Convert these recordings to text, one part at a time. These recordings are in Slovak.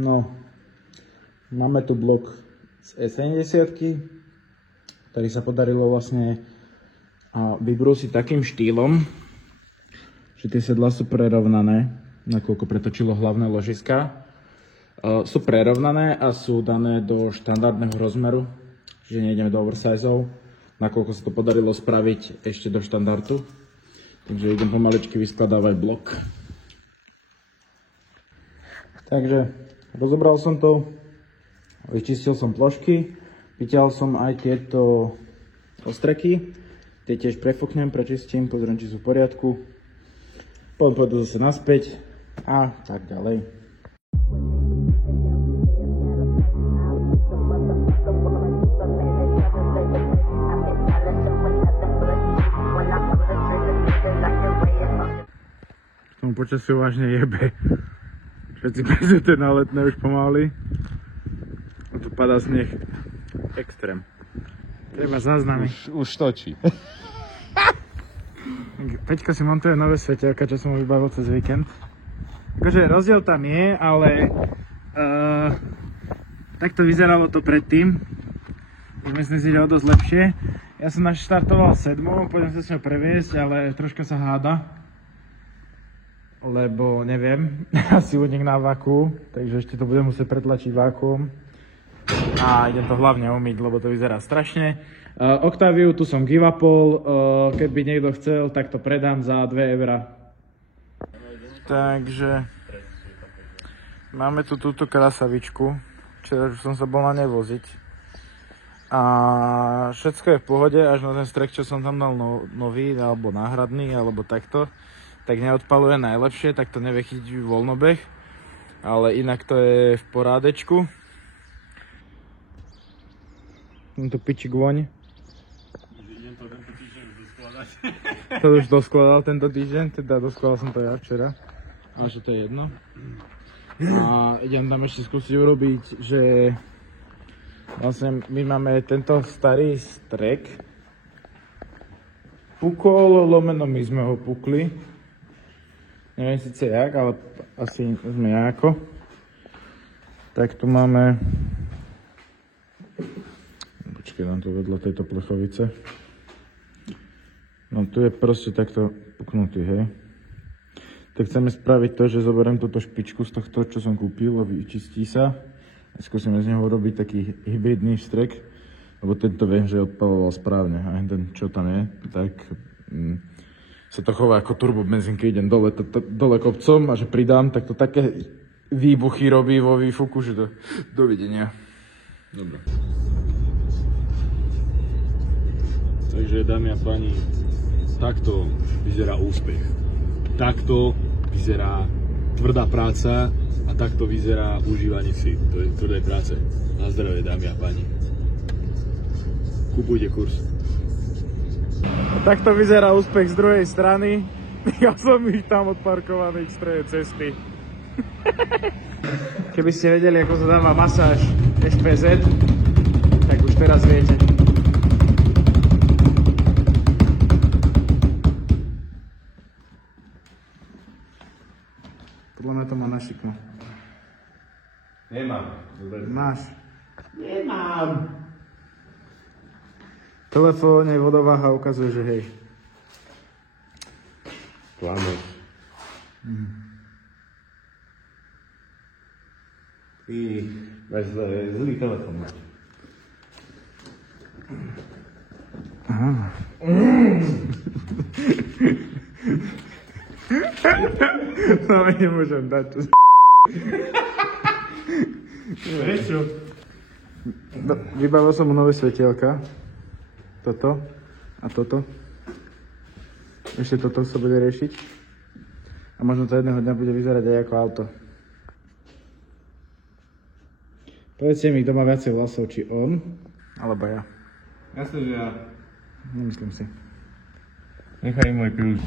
No, máme tu blok z E70, ktorý sa podarilo vlastne vybrúsiť takým štýlom, že tie sedlá sú prerovnané, nakoľko pretočilo hlavné ložiska. Sú prerovnané a sú dané do štandardného rozmeru, čiže nejdeme do oversizeov, nakoľko sa to podarilo spraviť ešte do štandardu. Takže idem pomaličky vyskladávať blok. Takže rozobral som to, vyčistil som plošky, vyťahol som aj tieto ostreky, tie tiež prefúknem, prečistím, pozriem, či sú v poriadku, potom pôjdu zase naspäť a tak ďalej. Tomu počasiu vážne jebe. Všetci prídete na letné už pomaly. A tu padá sneh. Extrém. Treba záznamy. Už točí. Peťko si montuje nové svetelka, čo som ho vybavil cez víkend. Akože rozdiel tam je, ale takto vyzeralo to predtým. Už myslím si, že o dosť lepšie. Ja som naštartoval 7, pôjdem sa s ňou previesť, ale troška sa háda. Lebo neviem, asi unik na váku, takže ešte to budem musieť pretlačiť vákuum a idem to hlavne umyť, lebo to vyzerá strašne. Octaviu, tu som give-upol, keby niekto chcel, tak to predám za 2 eurá. Takže máme tu túto krasavičku, včera som sa bol na nej voziť a všetko je v pohode, až na ten strek, čo som tam dal nový, alebo náhradný, alebo takto. Tak neodpaluje najlepšie, tak to nevie chytiť voľnobeh, ale inak to je v porádečku. Tento pičik voň. Idem to tento týždeň už doskladať. To už doskladal tento týždeň, teda doskladal som to ja včera. Ale že to je jedno. A idem tam ešte skúsiť urobiť, že vlastne my máme tento starý strek. Pukol, lomeno my sme ho pukli. Neviem síce jak, ale asi sme nejako. Tak tu máme... Počkej, dám to vedľa tejto plechovice. No tu je proste takto puknutý, hej. Tak chceme spraviť to, že zoberiem túto špičku z tohto, čo som kúpil, a vyčistí sa. A skúsime z neho urobiť taký hybridný strek, lebo tento viem, že odpaloval správne. A ten, čo tam je, tak... sa to chová ako turbo benzín, keď idem dole kopcom a že pridám, tak to také výbuchy robí vo výfuku, že to dovidenia. Dobre. Takže dámy a páni, takto vyzerá úspech. Takto vyzerá tvrdá práca a takto vyzerá užívanie si tvrdej práce. Na zdravie, dámy a páni. Kupujte kurz. Takto vyzerá úspech z druhej strany. Ja som ich tam odparkovaný k strede cesty. Keby ste vedeli, ako sa dáva masáž SPZ, tak už teraz viete. Podľa mňa to má na šikmo. Nemám. Máš. Nemám. V telefóne vodováha ukazuje, že hej. Klameš. Ty máš zlý telefón. Aha. No, nemôžem dať to. Prečo? Vybavil som mu nové svetielka. Toto a toto. Ešte toto sa bude riešiť. A možno to jedného dňa bude vyzerať aj ako auto. Povedzte mi, kto má viacej vlasov, či on, alebo ja. Jasne, že ja. Nemyslím si. Nechaj môj kľúč.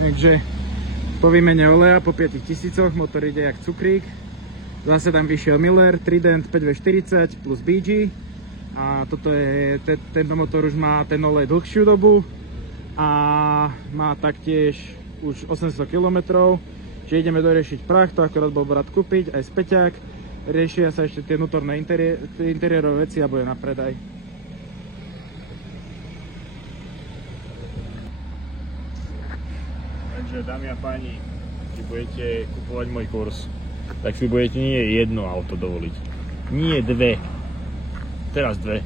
Takže po výmene oleja po 5000 motor ide jak cukrík. Zase tam vyšiel Miller, Trident 5V40 plus BG. A toto je, tento motor už má ten olej dlhšiu dobu. A má taktiež už 800 km, čiže ideme doriešiť prach, to akorát bol brat kúpiť, aj späťák. Riešia sa ešte tie vnútorné interiérové veci a bude na predaj. Takže dámy a páni, keď budete kupovať môj kurz, tak si budete nie jedno auto dovoliť. Nie dve. Teraz dve.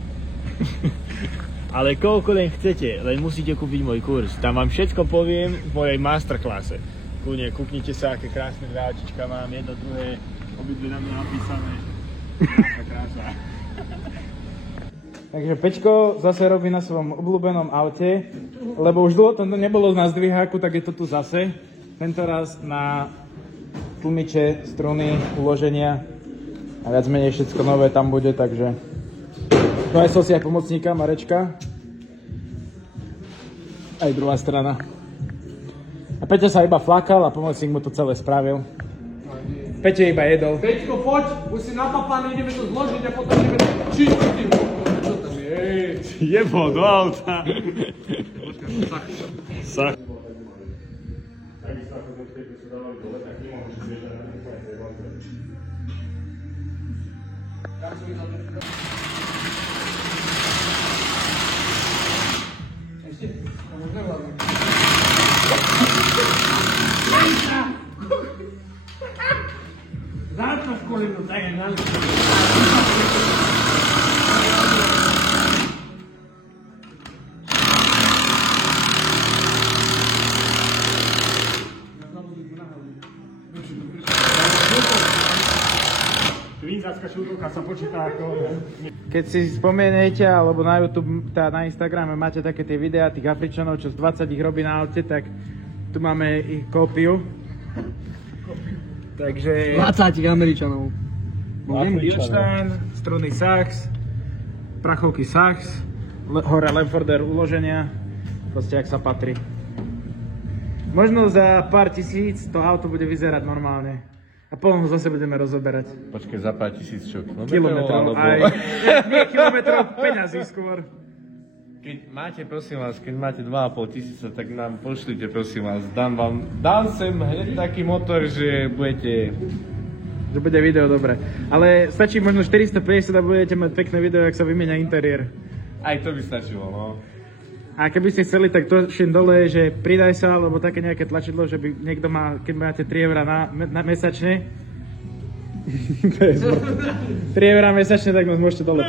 Ale koľko len chcete, len musíte kúpiť môj kurz. Tam vám všetko poviem v mojej masterklase. Kúknite sa, aké krásne dve autíčka mám, jedno, druhé, obidve na mňa napísané. Krása. Takže Peťko zase robí na svojom obľúbenom aute, lebo už dlho to nebolo na zdviháku, tak je to tu zase. Tentoraz na tlmiče, struny, uloženia a viac menej všetko nové tam bude, takže to aj som si aj pomocníka Marečka. Aj druhá strana. A Peťo sa iba flakal a pomocník mu to celé spravil. Peťo iba jedol. Peťko, poď, už si napapaný, ideme to zložiť a potom ideme to čistiť. Čo tam je? Jebo, do auta. Sach. Zato školimo taj analiz. Kvinzácka šutovka sa počíta ako... Keď si spomeniete, alebo na YouTube, na Instagrame máte také tie videá tých Afričanov, čo z 20 ich robí na aute, tak tu máme ich kópiu. Takže... 20 Američanov. Bilstein, struny Sachs, prachovky Sachs, hore Lemforder uloženia, proste jak sa patrí. Možno za pár tisíc to auto bude vyzerať normálne. A potom ho zase budeme rozoberať. Počkej, za pár tisíc čo? Kilometrov, aj nie kilometrov, peňazí skôr. Keď máte, prosím vás, keď máte 2,5 tisíca, tak nám pošlite, prosím vás. Dám sem hneď taký motor, že budete... Že bude video dobre. Ale stačí možno 450 a budete mať pekné video, jak sa vymieňa interiér. Aj to by stačilo, no. A keby ste chceli, tak to šim dole, že pridaj sa, alebo také nejaké tlačidlo, že by niekto má, keď máte 3 € na mesačne. 3 € mesačne, tak nás môžete dole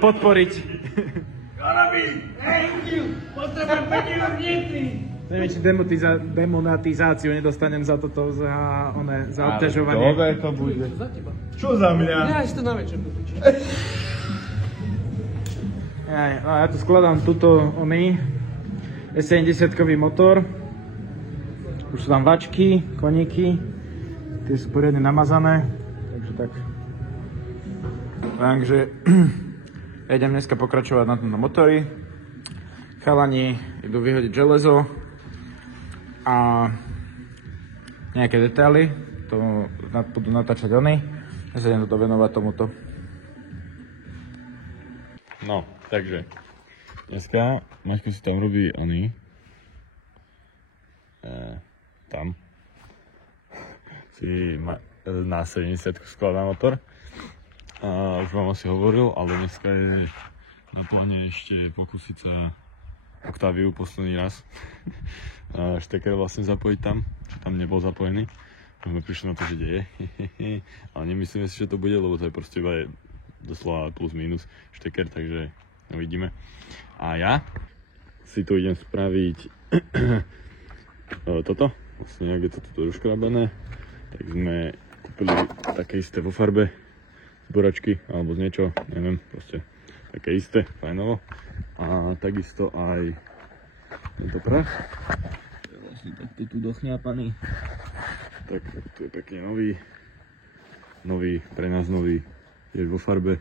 podporiť. Neviem, či demonetizáciu nedostanem za toto, za obťažovanie. Dobre to bude. Čo za mňa? Ja si to na večer dopičím. Ja tu skladám túto S70-kový motor. Už sú tam vačky, koníky. Tie sú poriadne namazané. Takže tak. Takže idem dneska pokračovať na tomto motori. Chalani idú vyhodiť železo a nejaké detaily. To budú natáčať oni. Ja sa idem toto venovať tomuto. No, takže dneska Maťko si tam robí tam si na 70 skladá motor. Už vám asi hovoril, ale dneska je na pláne ešte pokúsiť sa Octaviu posledný raz. Šteker vlastne zapojiť tam, čo tam nebol zapojený. Sme prišli na to, že deje. Ale nemyslíme si, že to bude, lebo to je proste iba doslova plus minus šteker, takže uvidíme. A ja si tu idem spraviť toto, vlastne jak je toto rozškrabané, tak sme kúpili také isté vo farbe zboračky alebo z niečo, neviem, proste také isté, fajnovo. A takisto aj tento prach, vlastne taký tu dochňapaný, tak tu je pekne nový, pre nás nový, je vo farbe,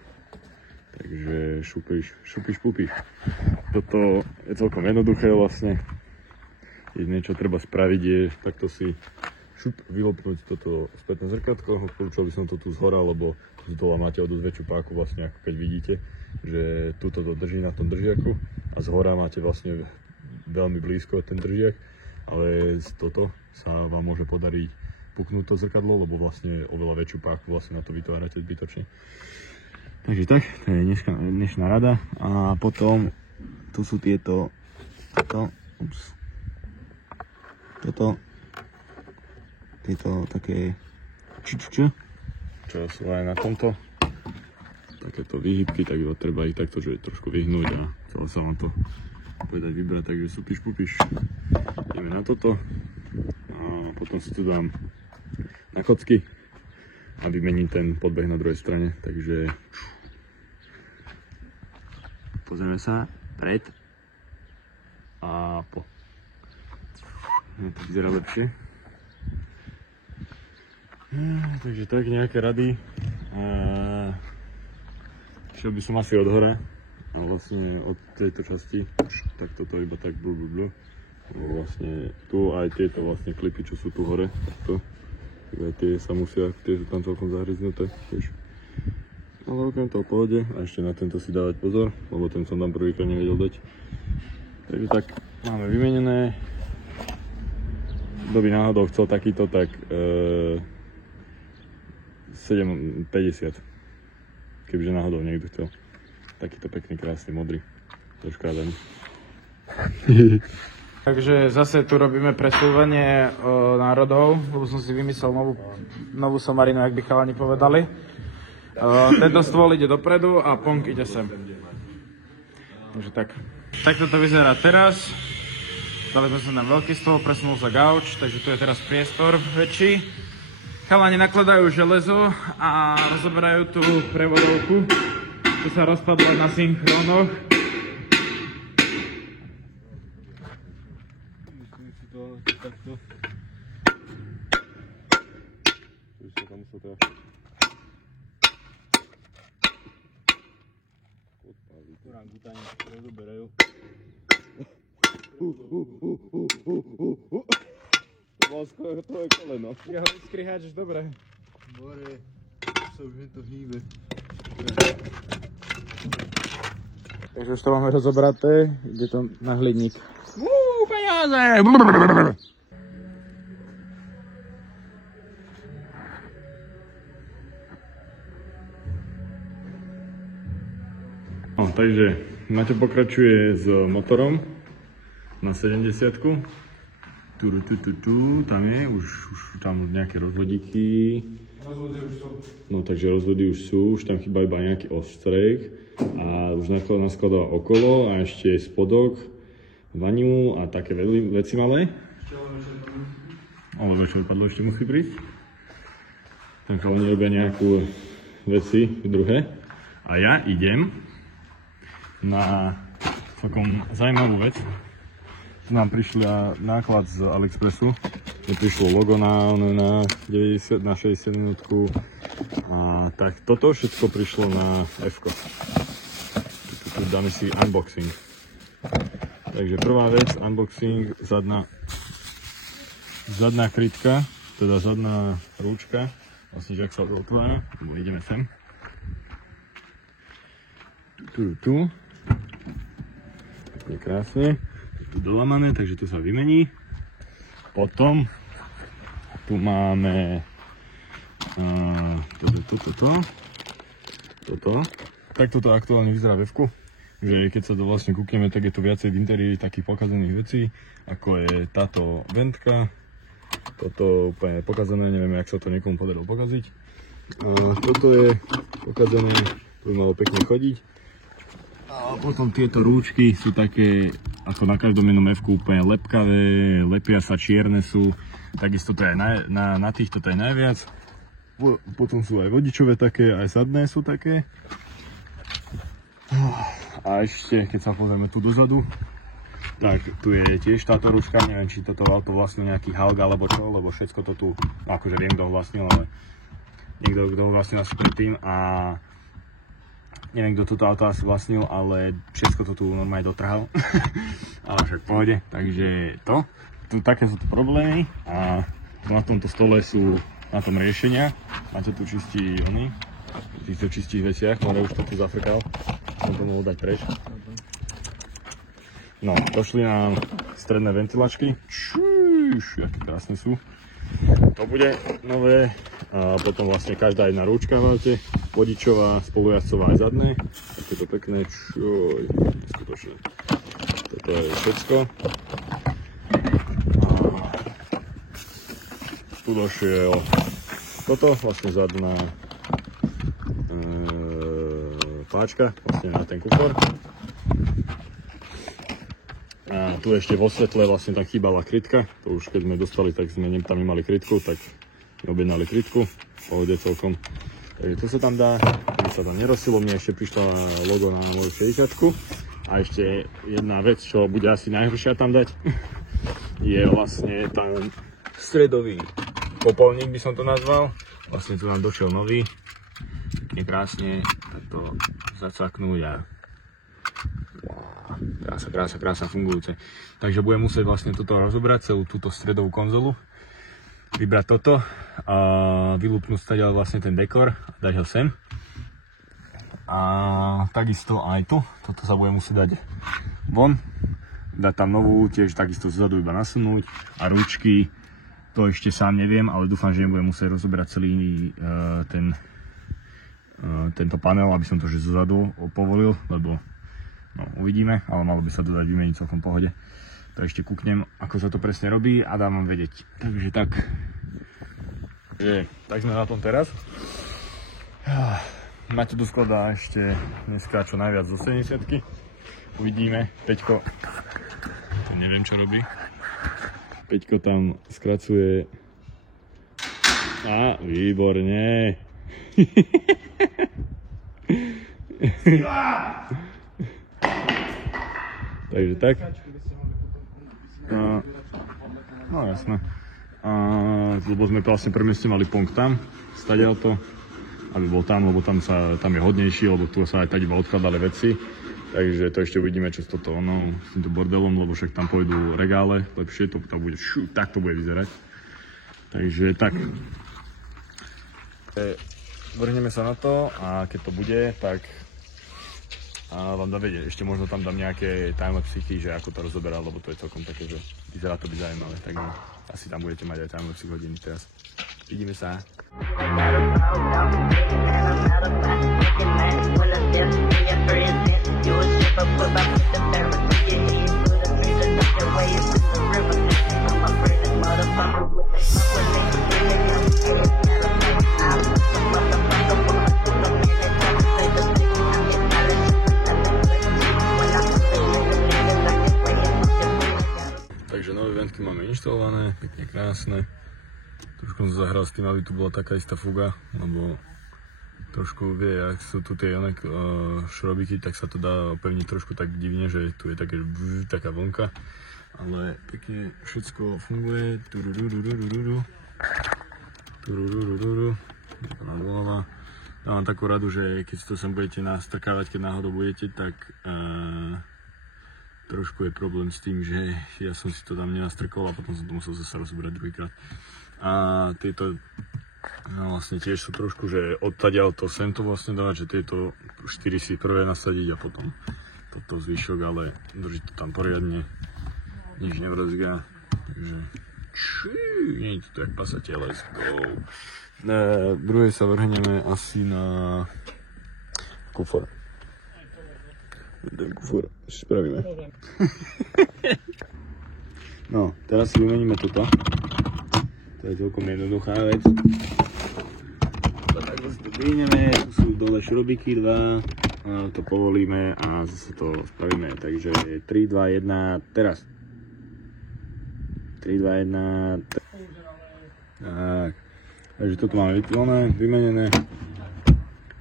takže šupíš, pupíš. Toto je celkom jednoduché vlastne. Jediné, čo treba spraviť, je takto si vylopnúť toto spätné zrkadlo. Odporúčal by som to tu zhora, lebo tu dole máte o dosť väčšiu páku, vlastne ako keď vidíte, že tuto to drží na tom držiaku a zhora máte vlastne veľmi blízko ten držiak ale z toto sa vám môže podariť puknúť to zrkadlo, lebo vlastne oveľa väčšiu páku vlastne na to vytvárate zbytočne. Takže tak, to je dnešná rada a potom tu sú tieto také čo sú aj na tomto takéto výhybky, tak treba ich takto že trošku vyhnúť a celé sa vám to povedať vybrať, takže súpiš pupiš. Ideme na toto a potom si tu dám na kocky a vymením ten podbeh na druhej strane, takže pozrieme sa pred a po. To vyzerá lepšie. Takže tak nejaké rady. Šiel by som asi od hora a vlastne od tejto časti tak toto iba tak blu. Vlastne tu aj tieto vlastne klipy, čo sú tu hore, takto. Tak aj tie sa musia, tie sú tam celkom zahryznuté. Ale okrem toho pohode a ešte na tento si dávať pozor, lebo ten som tam prvýkrát nevedel dať. Takže tak máme vymenené. Kto by náhodou chcel takýto, tak 7,50. Kebyže náhodou niekto chcel. Takýto pekný, krásny, modrý. Troška daný. Takže zase tu robíme presúvanie národov, lebo som si vymyslel novú somarinu, jak by chalani povedali. Tento stôl ide dopredu a Pong ide sem. Takže tak. Takto to vyzerá teraz. Dali sme sa na veľký stôl, presunul sa gauč, takže tu je teraz priestor väčší. Chalani nakladajú železo a rozoberajú tú prevodovku, čo sa rozpadla na synchrónoch. To bolo skoro tvoje koleno. Ja ho skriháč, dobre. More, sa už mi to hýbe. Takže už to máme rozobraté, ide to na hliník. Peniaze! No, takže Maťo pokračuje s motorom na 70-ku. Tam je, už tam nejaké rozvodíky. Rozvody už sú. No takže rozvody už sú, už tam chýba iba nejaký ostrek a už naskladá okolo a ešte spodok, vaňu a také veci malé. Ale večer padlo, ešte musí prísť. Tam chalani robia nejakú veci druhé. A ja idem na takom zaujímavú vec. Tu nám prišla náklad z AliExpressu, kde prišlo logo na 90, na 60 minútku a tak toto všetko prišlo na F-ko. Tu dáme si unboxing. Takže prvá vec, unboxing, zadná krytka, teda zadná rúčka, vlastne, že ak sa to otvára, ideme sem. Tu. Pekne krásne. Tu dolamané, takže to sa vymení. Potom tu máme toto. Tak toto aktuálne vyzerá vevku. Že keď sa to vlastne kúkneme, tak je tu viacej v interiéri takých pokazených vecí, ako je táto ventka. Toto úplne pokazané, neviem, jak sa to niekomu podarilo pokaziť. A toto je pokazané, to by malo pekne chodiť. A potom tieto rúčky sú také, ako na každom jednom F-ku, úplne lepkavé, lepia sa, čierne sú. Takisto to je na týchto to je najviac. Potom sú aj vodičové také, aj zadné sú také. A ešte, keď sa pozrieme tu dozadu, tak tu je tiež táto rúčka, neviem, či toto auto vlastnil nejaký Halg alebo čo, lebo všetko to tu, akože viem, kto ho vlastnil, ale niekto, kto ho vlastnil asi predtým a neviem, kto toto auto asi vlastnil, ale všetko to tu normálne dotrhal. Ale však v pohode, takže tu také sú tu problémy a na tomto stole sú na tom riešenia. Máte tu čistí v týchto čistých veciach, ale už to tu zafrkal, som to mohol dať preč. No, došli nám stredné ventilačky. aké krásne sú. To bude nové. A potom vlastne každá jedna rúčka v aute, vodičová, spolujazdcová aj zadné. Takéto pekné, čuj, skutočne. Toto je všetko. Tu došiel toto, vlastne zadná páčka, vlastne na ten kufor. A tu ešte vo svetle vlastne tam chýbala krytka, to už keď sme dostali, tak sme tam nemali krytku, tak objednali krytku, pohode celkom. Takže to sa tam dá, aby sa tam nerozsilo, mne ešte prišla logo na moju 60-ku. A ešte jedna vec, čo bude asi najhoršia tam dať, je vlastne tam stredový popolník, by som to nazval. Vlastne tu nám došiel nový, je krásne, takto zacaknúť a krása fungujúce. Takže budem musieť vlastne toto rozobrať, celú túto stredovú konzolu, vybrať toto a vylúpnúť stadiaľ vlastne ten dekor a dať ho sem. A takisto aj tu, toto sa bude musieť dať von, dať tam novú, tiež takisto zadu iba nasunúť a ručky, to ešte sám neviem, ale dúfam, že nebudem musieť rozobrať celý tento panel, aby som to že zozadu povolil, lebo no, uvidíme, ale malo by sa to dať vymeniť celkom v pohode. To ešte kúknem, ako sa to presne robí a dám vám vedieť. Takže tak. Tak sme na tom teraz. Maťo do skladá ešte dneska čo najviac zo 70-ky. Uvidíme. Peťko, neviem čo robí. Peťko tam skracuje. A, výborne. Takže tak. No jasné. Lebo sme vlastne prvne mali punkt tam, stadiaľ to, aby bol tam, lebo tam je hodnejší, lebo tu sa aj tak iba odkladali veci. Takže to ešte uvidíme, čo s týmto bordelom, lebo však tam pôjdu regále, lepšie to bude, tak to bude vyzerať. Takže tak. Vrhneme sa na to a keď to bude, tak vám dá vedieť. Ešte možno tam dám nejaké timelapsy, že ako to rozoberá, lebo to je celkom také, že vyzerá to byť zaujímavé. Tak asi tam budete mať aj timelapsy hodiny teraz. Vidíme sa. Takže nové ventky máme inštalované, pekne krásne. Trošku som zahral s tým, aby tu bola taká istá fuga, lebo trošku vie, ak sú tu tie šrobiky, tak sa to dá opevniť trošku tak divne, že tu je také, taká vlnka. Ale pekne všetko funguje. Dávam takú radu, že keď to sem budete nastrkávať, keď náhodou budete, tak trošku je problém s tým, že ja som si to tam nenastrkol a potom som to musel zase rozobrať druhýkrát. A tieto vlastne tiež sú trošku, že odtadiaľ to sem to vlastne dávať, že tieto 4 si prvé nasadiť a potom toto zvyšok, ale drží to tam poriadne, nič nevrozgá, takže nie je to tak pasatie, let's go. Druhé sa vrhneme asi na kufor. Ten kufor spravíme. No, teraz si vymeníme toto. To je celkom jednoduchá vec. Takto si to vyjneme, tu sú dole šrobiky 2, to povolíme a zase to spravíme. Takže 3, 2, 1, teraz. 3, 2, 1, tak. Takže toto máme vymenené.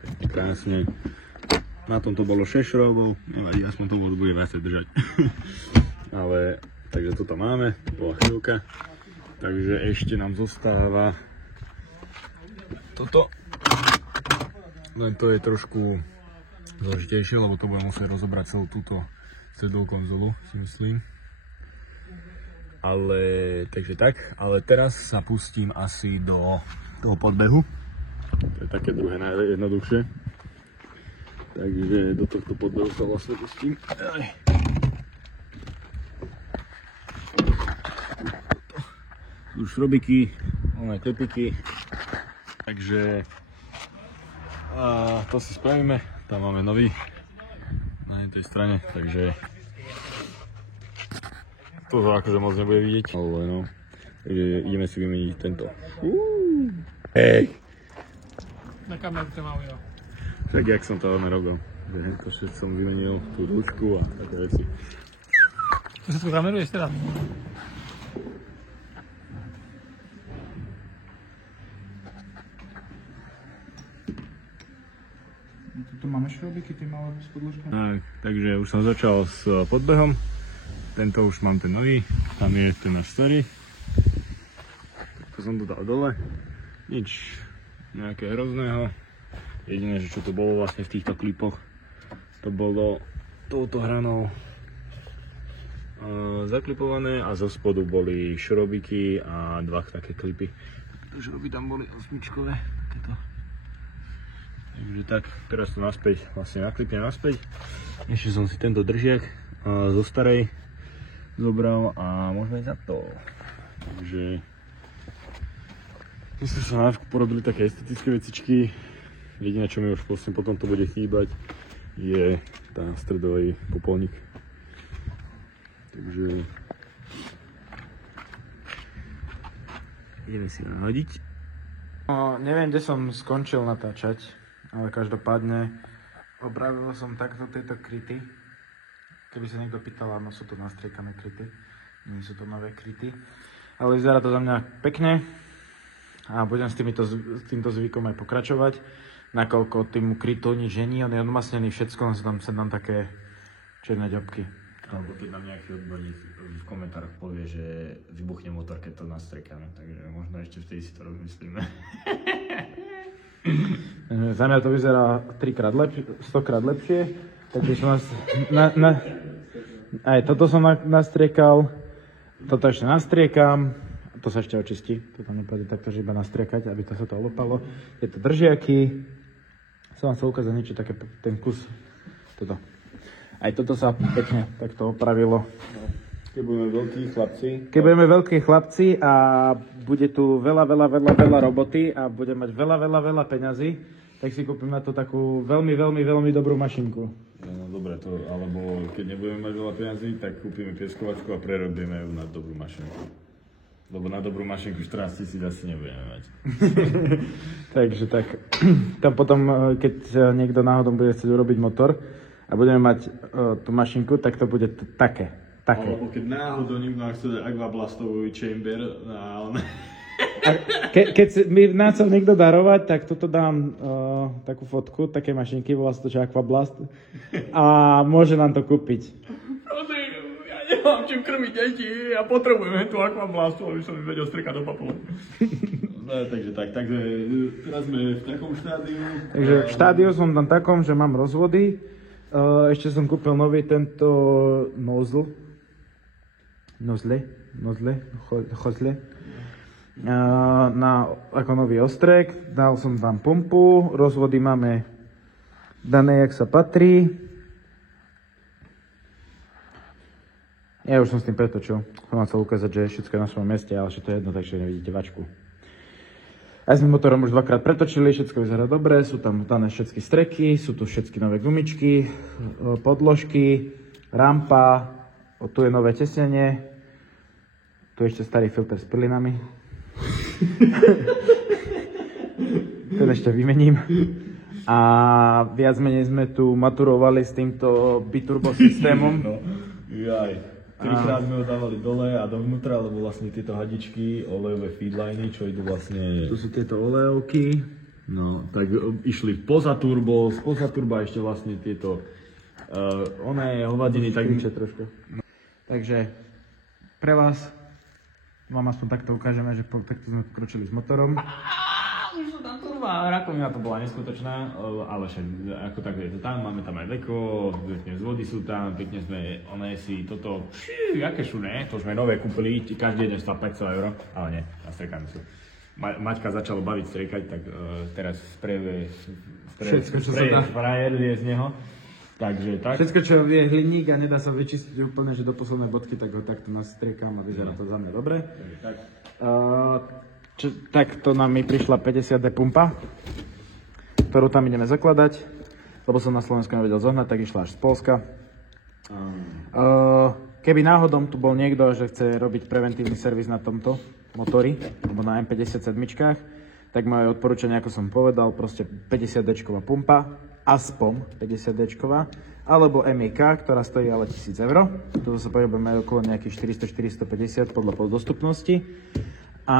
Pekne krásne. Na tom to bolo 6 šrobov, nevadí, aspoň to bude viacej držať. Ale, takže toto máme, bola chvíľka. Takže ešte nám zostáva toto. Len to je trošku zložitejšie, lebo to budem musieť rozobrať celú túto stredovú konzolu, si myslím. Ale, takže tak, ale teraz sa pustím asi do toho podbehu. To je také druhé najjednoduchšie. Takže do tohto podbehu sa vlastne pustím. tu šrobiky, máme klepiky, takže to si spravíme, tam máme nový na tej strane, takže to akože moc nebude vidieť, ale no, takže ideme si vymeniť tento. Hej! Na kamerce mám jo. Tak jak som to robil, že to všetko som vymenil, tú ručku a také veci. To všetko kameruješ teraz? Tu máme šrobiky, tie malé s podložkou. Tak, takže už som začal s podbehom. Tento už mám ten nový, tam je ten náš starý. To som to dal dole. Nič nejaké hrozného. Jediné, že čo to bolo vlastne v týchto klipoch, to bolo touto hranou zaklipované a zo spodu boli šrobiky a dva také klipy. Šroby tam boli osmičkové, takéto. Takže tak, teraz to naspäť, vlastne naklipnem naspäť. Ešte som si tento držiak zo starej zobral a môžeme ísť za to. Takže tu sme sa najprv porobili také estetické vecičky. Jediné, čo mi už vlastne potom to bude chýbať, je tá stredový popolník. Takže ideme si nahodiť. No, neviem, kde som skončil natáčať, ale každopádne opravil som takto tieto kryty. Keby sa niekto pýtal, áno, sú to nastriekané kryty, nie sú to nové kryty. Ale vyzerá to za mňa pekne a budem s týmto zvykom aj pokračovať. Nakoľko týmu krytu nič není, on je odmasnený všetko, len sa tam také čierne ďobky. Alebo keď nám nejaký odborník v komentároch povie, že vybuchne motor, keď to nastriekame, takže možno ešte vtedy si to rozmyslíme. Za mňa to vyzerá 100-krát lepšie, takže som aj toto som nastriekal, toto ešte nastriekam, to sa ešte očistí, to tam nepôjde takto, že iba nastriekať, aby to sa to olopalo. Je to držiaky, som vám chcel ukázať niečo také, ten kus, toto. Aj toto sa pekne takto opravilo. Keď budeme veľkí chlapci. Keď budeme veľkí chlapci a bude tu veľa roboty a budem mať veľa peňazí, tak si kúpim na to takú veľmi dobrú mašinku. No dobre, to, alebo keď nebudeme mať veľa peňazí, tak kúpime pieskovačku a prerobíme ju na dobrú mašinku. Lebo na dobrú mašinku 14 000 asi nebudeme mať. Takže tak, tam potom, keď niekto náhodou bude chcieť urobiť motor a budeme mať tú mašinku, tak to bude také. Alebo keď náhodou niekto chce akvablastový chamber na keď mi chcel niekto darovať, tak toto dám takú fotku, také mašinky, volá sa to Aquablast a môže nám to kúpiť. Ja nemám čím krmiť deti a potrebujeme tú akvablastu, aby som im vedel strkať do papu. No, takže teraz sme v takom štádiu. Takže v štádiu som tam takom, že mám rozvody. Ešte som kúpil nový tento nozzle. Ako nový ostrek. Dal som tam pumpu, rozvody máme dané, jak sa patrí. Ja už som s tým pretočil. Som vám chcel ukázať, že všetko je na svojom mieste, ale že to je jedno, takže nevidíte vačku. Aj sme motorom už dvakrát pretočili, všetko vyzerá dobre, sú tam dané všetky streky, sú tu všetky nové gumičky, podložky, rampa, tu je nové tesnenie, tu je ešte starý filter s prlinami. Ten ešte vymením. A viac menej sme tu maturovali s týmto biturbo systémom. No, jaj. Trikrát sme ho dávali dole a dovnútra, lebo vlastne tieto hadičky, olejové feedliny, čo idú vlastne... Tu sú tieto olejovky. No, tak išli spoza turba ešte vlastne tieto oné hovadiny, tak... trošku. No. Takže pre vás vám aspoň takto ukážeme, že takto sme pokročili s motorom. Už sú tam turba, rakovina to bola neskutočná, ale však ako tak je to tam, máme tam aj veko, pekne z vody sú tam, pekne sme, si toto, jaké sú, ne? To sme nové kúpili, každý jeden stál 500 €, ale nie, na strekami sú. Maťka začalo baviť striekať, tak teraz sprejuje frajer je z neho. Takže tak. Všetko, čo je hliník a nedá sa vyčistiť úplne, že do poslednej bodky, tak ho takto nastriekam a vyzerá to za mňa dobre. Tak. Takto nám mi prišla 50D pumpa, ktorú tam ideme zakladať, lebo som na Slovensku nevedel zohnať, tak išla až z Polska. Keby náhodou tu bol niekto, že chce robiť preventívny servis na tomto motori, alebo na M57, tak moje odporúčanie, ako som povedal, proste 50D pumpa, aspoň 50D, alebo MIK, ktorá stojí ale 1000 €. Toto sa pohybujeme okolo nejakých 400-450 podľa dostupnosti. A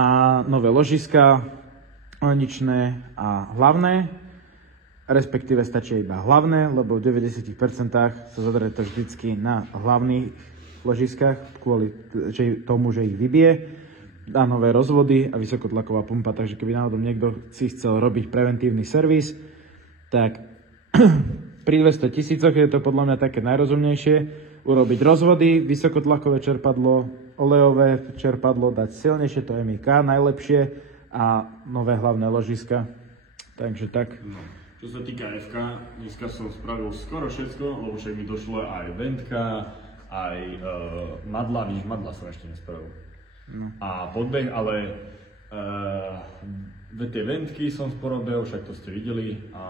nové ložiska, olničné a hlavné, respektíve stačí iba hlavné, lebo v 90% sa zadrie to vždycky na hlavných ložiskách, kvôli tomu, že ich vybije. Dá nové rozvody a vysokotlaková pumpa, takže keby náhodou niekto si chcel robiť preventívny servis, tak pri 200 000 je to podľa mňa také najrozumnejšie urobiť rozvody, vysokotlakové čerpadlo, olejové čerpadlo, dať silnejšie to MIK, najlepšie a nové hlavné ložiska. Takže tak. No. Čo sa týka FK, dneska som spravil skoro všetko, lebo však mi došlo aj ventka, aj madla, víš, madla som ešte nespravil. No. A podbeh, ale tie ventky som porobil, však to ste videli. A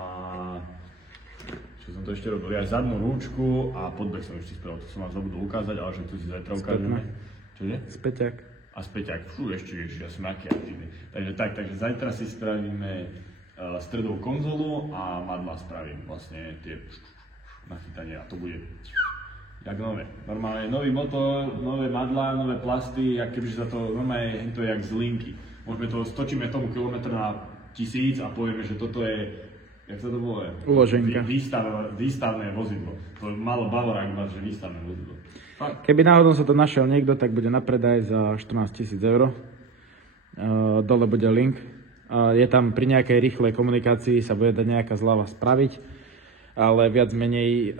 čo som to ešte robil, aj zadnú rúčku a podbeh som ešte spravil, to som vám zabudol ukázať, ale že tu si zajtra ukážeme. Čože? Späťak. A späťak, ešte ja som aký aktívny. Takže zajtra si spravíme stredovú konzolu a madla spravím vlastne tie nachytanie a to bude jak nové. Normálne nový motor, nové madlá, nové plasty, jak kebyže sa to normálne to je jak z linky. Môžeme to, stočíme tomu kilometr na 1000 a povieme, že toto je, jak sa to volá? Uloženka. Výstavné vozidlo. To malo Bavorák mať, že výstavné vozidlo. Fakt. Keby náhodou sa to našiel niekto, tak bude na predaj za 14 000 €. Dole bude link. Je tam pri nejakej rýchlej komunikácii sa bude dať nejaká zľava spraviť, ale viac menej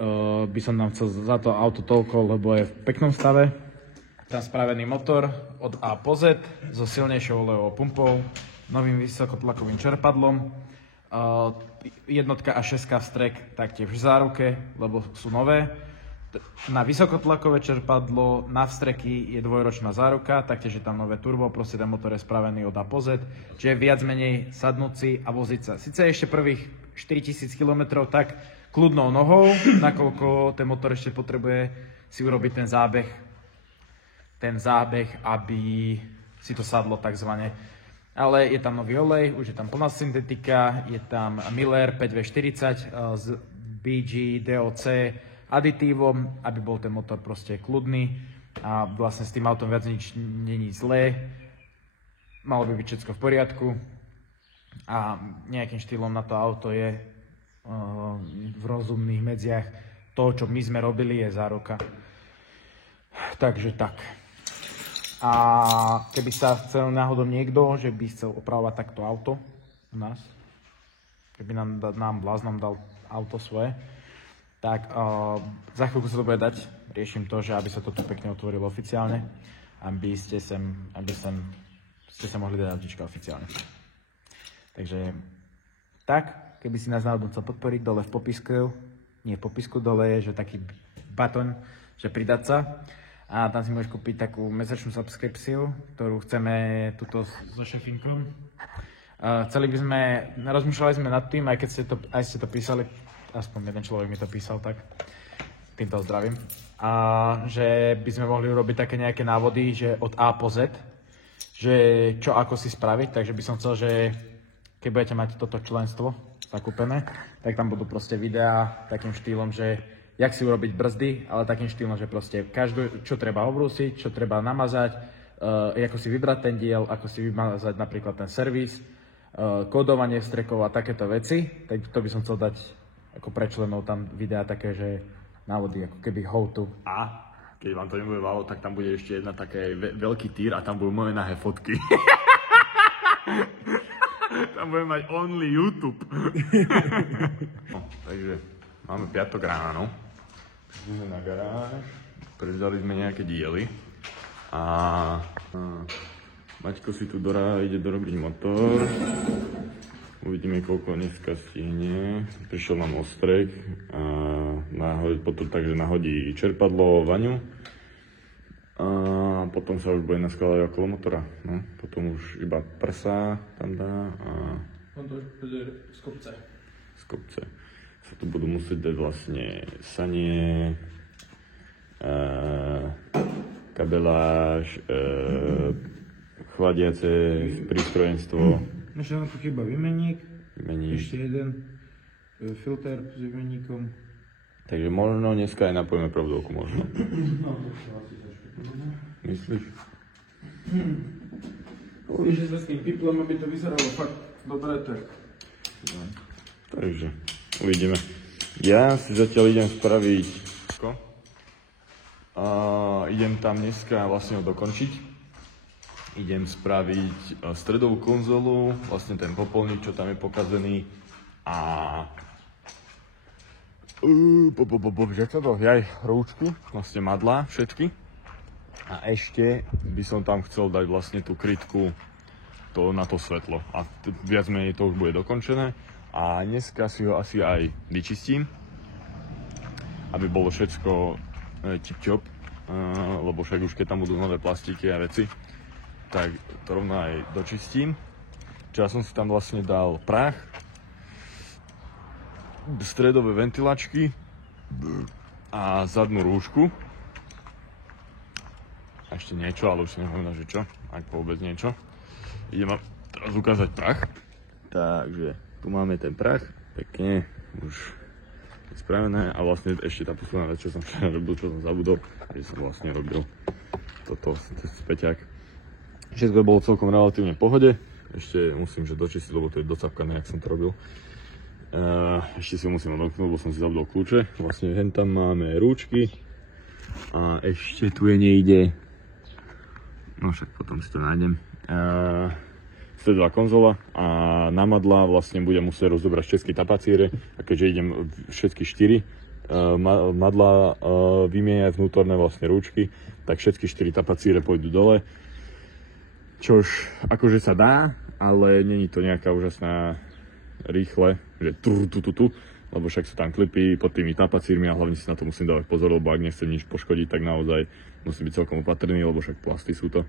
by som nám chcel za to auto toľko, lebo je v peknom stave. Tam spravený motor od A po Z so silnejšou olejovou pumpou, novým vysokotlakovým čerpadlom, jednotka a 6 vstrek taktiež v záruke, lebo sú nové. Na vysokotlakové čerpadlo, na vstreky je dvojročná záruka, taktiež je tam nové turbo, proste ten motor je spravený od A po Z, čiže viac menej sadnúť si a voziť sa. Sice ešte prvých 4000 km tak kľudnou nohou, nakoľko ten motor ešte potrebuje si urobiť ten zábeh, aby si to sadlo takzvané. Ale je tam nový olej, už je tam plná syntetika, je tam Miller 5V40 z BG DOC aditívom, aby bol ten motor proste kľudný a vlastne s tým autom viac nič není zlé. Malo by byť všetko v poriadku a nejakým štýlom na to auto je v rozumných medziach. To, čo my sme robili, je záruka. Takže tak. A keby sa chcel náhodou niekto, že by chcel opravovať takto auto u nás, keby nám Bláznom dal auto svoje, tak za chvíľku sa to bude dať. Riešim to, že aby sa to tu pekne otvorilo oficiálne, aby ste sa mohli dať autíčka oficiálne. Takže tak, keby si nás náhodou chcel podporiť, dole v popisku, nie v popisku, dole je že taký button, že pridať sa. A tam si môžeš kúpiť takú mesačnú subskripciu, ktorú chceme tuto so šefinkom. Rozmýšľali sme nad tým, aj keď ste to písali, aspoň jeden človek mi to písal, tak týmto zdravím. A že by sme mohli urobiť také nejaké návody, že od A po Z, že čo ako si spraviť, takže by som chcel, že keď budete mať toto členstvo zakúpené, tak tam budú proste videá takým štýlom, že jak si urobiť brzdy, ale takým štýlom, že proste čo treba obrúsiť, čo treba namazať, ako si vybrať ten diel, ako si vymazať napríklad ten servis, kódovanie vstrekov a takéto veci, tak to by som chcel dať ako pre členov tam videá také, že návody ako keby how to. A keď vám to nebude válo, tak tam bude ešte jedna také veľký týr a tam budú moje nahé fotky. Tam budeme mať only YouTube. No, takže máme piatok ráno. Sme na garáž. Prevzali sme nejaké diely. A Maťko si tu ide dorobiť motor. Uvidíme, koľko dneska stihne. Prišiel nám ostrek a potom takže nahodí čerpadlo, vaňu a potom sa už bude naskladať okolo motora. No, potom už iba prsa tam dá a On to už bude z kopce. z kopce sa tu budú musieť dať vlastne sanie, kabeláž, chladiace prístrojenstvo. Ešte nám tu chýba vymenník, ešte jeden filter s vymenníkom. Takže možno dneska aj napojíme pravdovku, možno. No, to sa asi zašpetujeme. Myslíš? Uvidíš, že sa s tým piplom, aby to vyzeralo fakt dobre, tak. Takže uvidíme. Ja si zatiaľ idem spraviť a idem tam dneska vlastne ho dokončiť. Idem spraviť stredovú konzolu, vlastne ten popolník, čo tam je pokazený a že to aj rúčky, vlastne madlá všetky. A ešte by som tam chcel dať vlastne tú krytku na to svetlo. A viac menej to už bude dokončené. A dneska si ho asi aj vyčistím, aby bolo všetko tip-top, lebo však už keď tam budú nové plastiky a veci, tak to rovno aj dočistím. Čiže ja som si tam vlastne dal prach, stredové ventilačky a zadnú rúšku. A ešte niečo, ale už si nepamätám, že čo, ak vôbec niečo. Idem vám teraz ukázať prach. Takže tu máme ten prach, pekne, už je spravené a vlastne ešte tá posledná vec, čo som včera robil, čo som zabudol, že som vlastne robil toto späťák. Všetko bolo celkom relatívne v pohode, ešte musím že dočistiť, lebo to je docapkané, jak som to robil. Ešte si ho musím odoknúť, lebo som si zabudol kľúče. Vlastne hen tam máme rúčky a ešte tu je niekde, no však potom si to nájdem, stredová konzola a na madlá vlastne budem musieť rozobrať všetky tapacíre a keďže idem všetky 4 madlá vymieňať vnútorné vlastne rúčky, tak všetky 4 tapacíre pôjdu dole, čož akože sa dá, ale není to nejaká úžasná rýchle, že tu, lebo však sú tam klipy pod tými tapacírmi a hlavne si na to musím dávať pozor, lebo ak nechcem nič poškodiť, tak naozaj musím byť celkom opatrný, lebo však plasty sú to.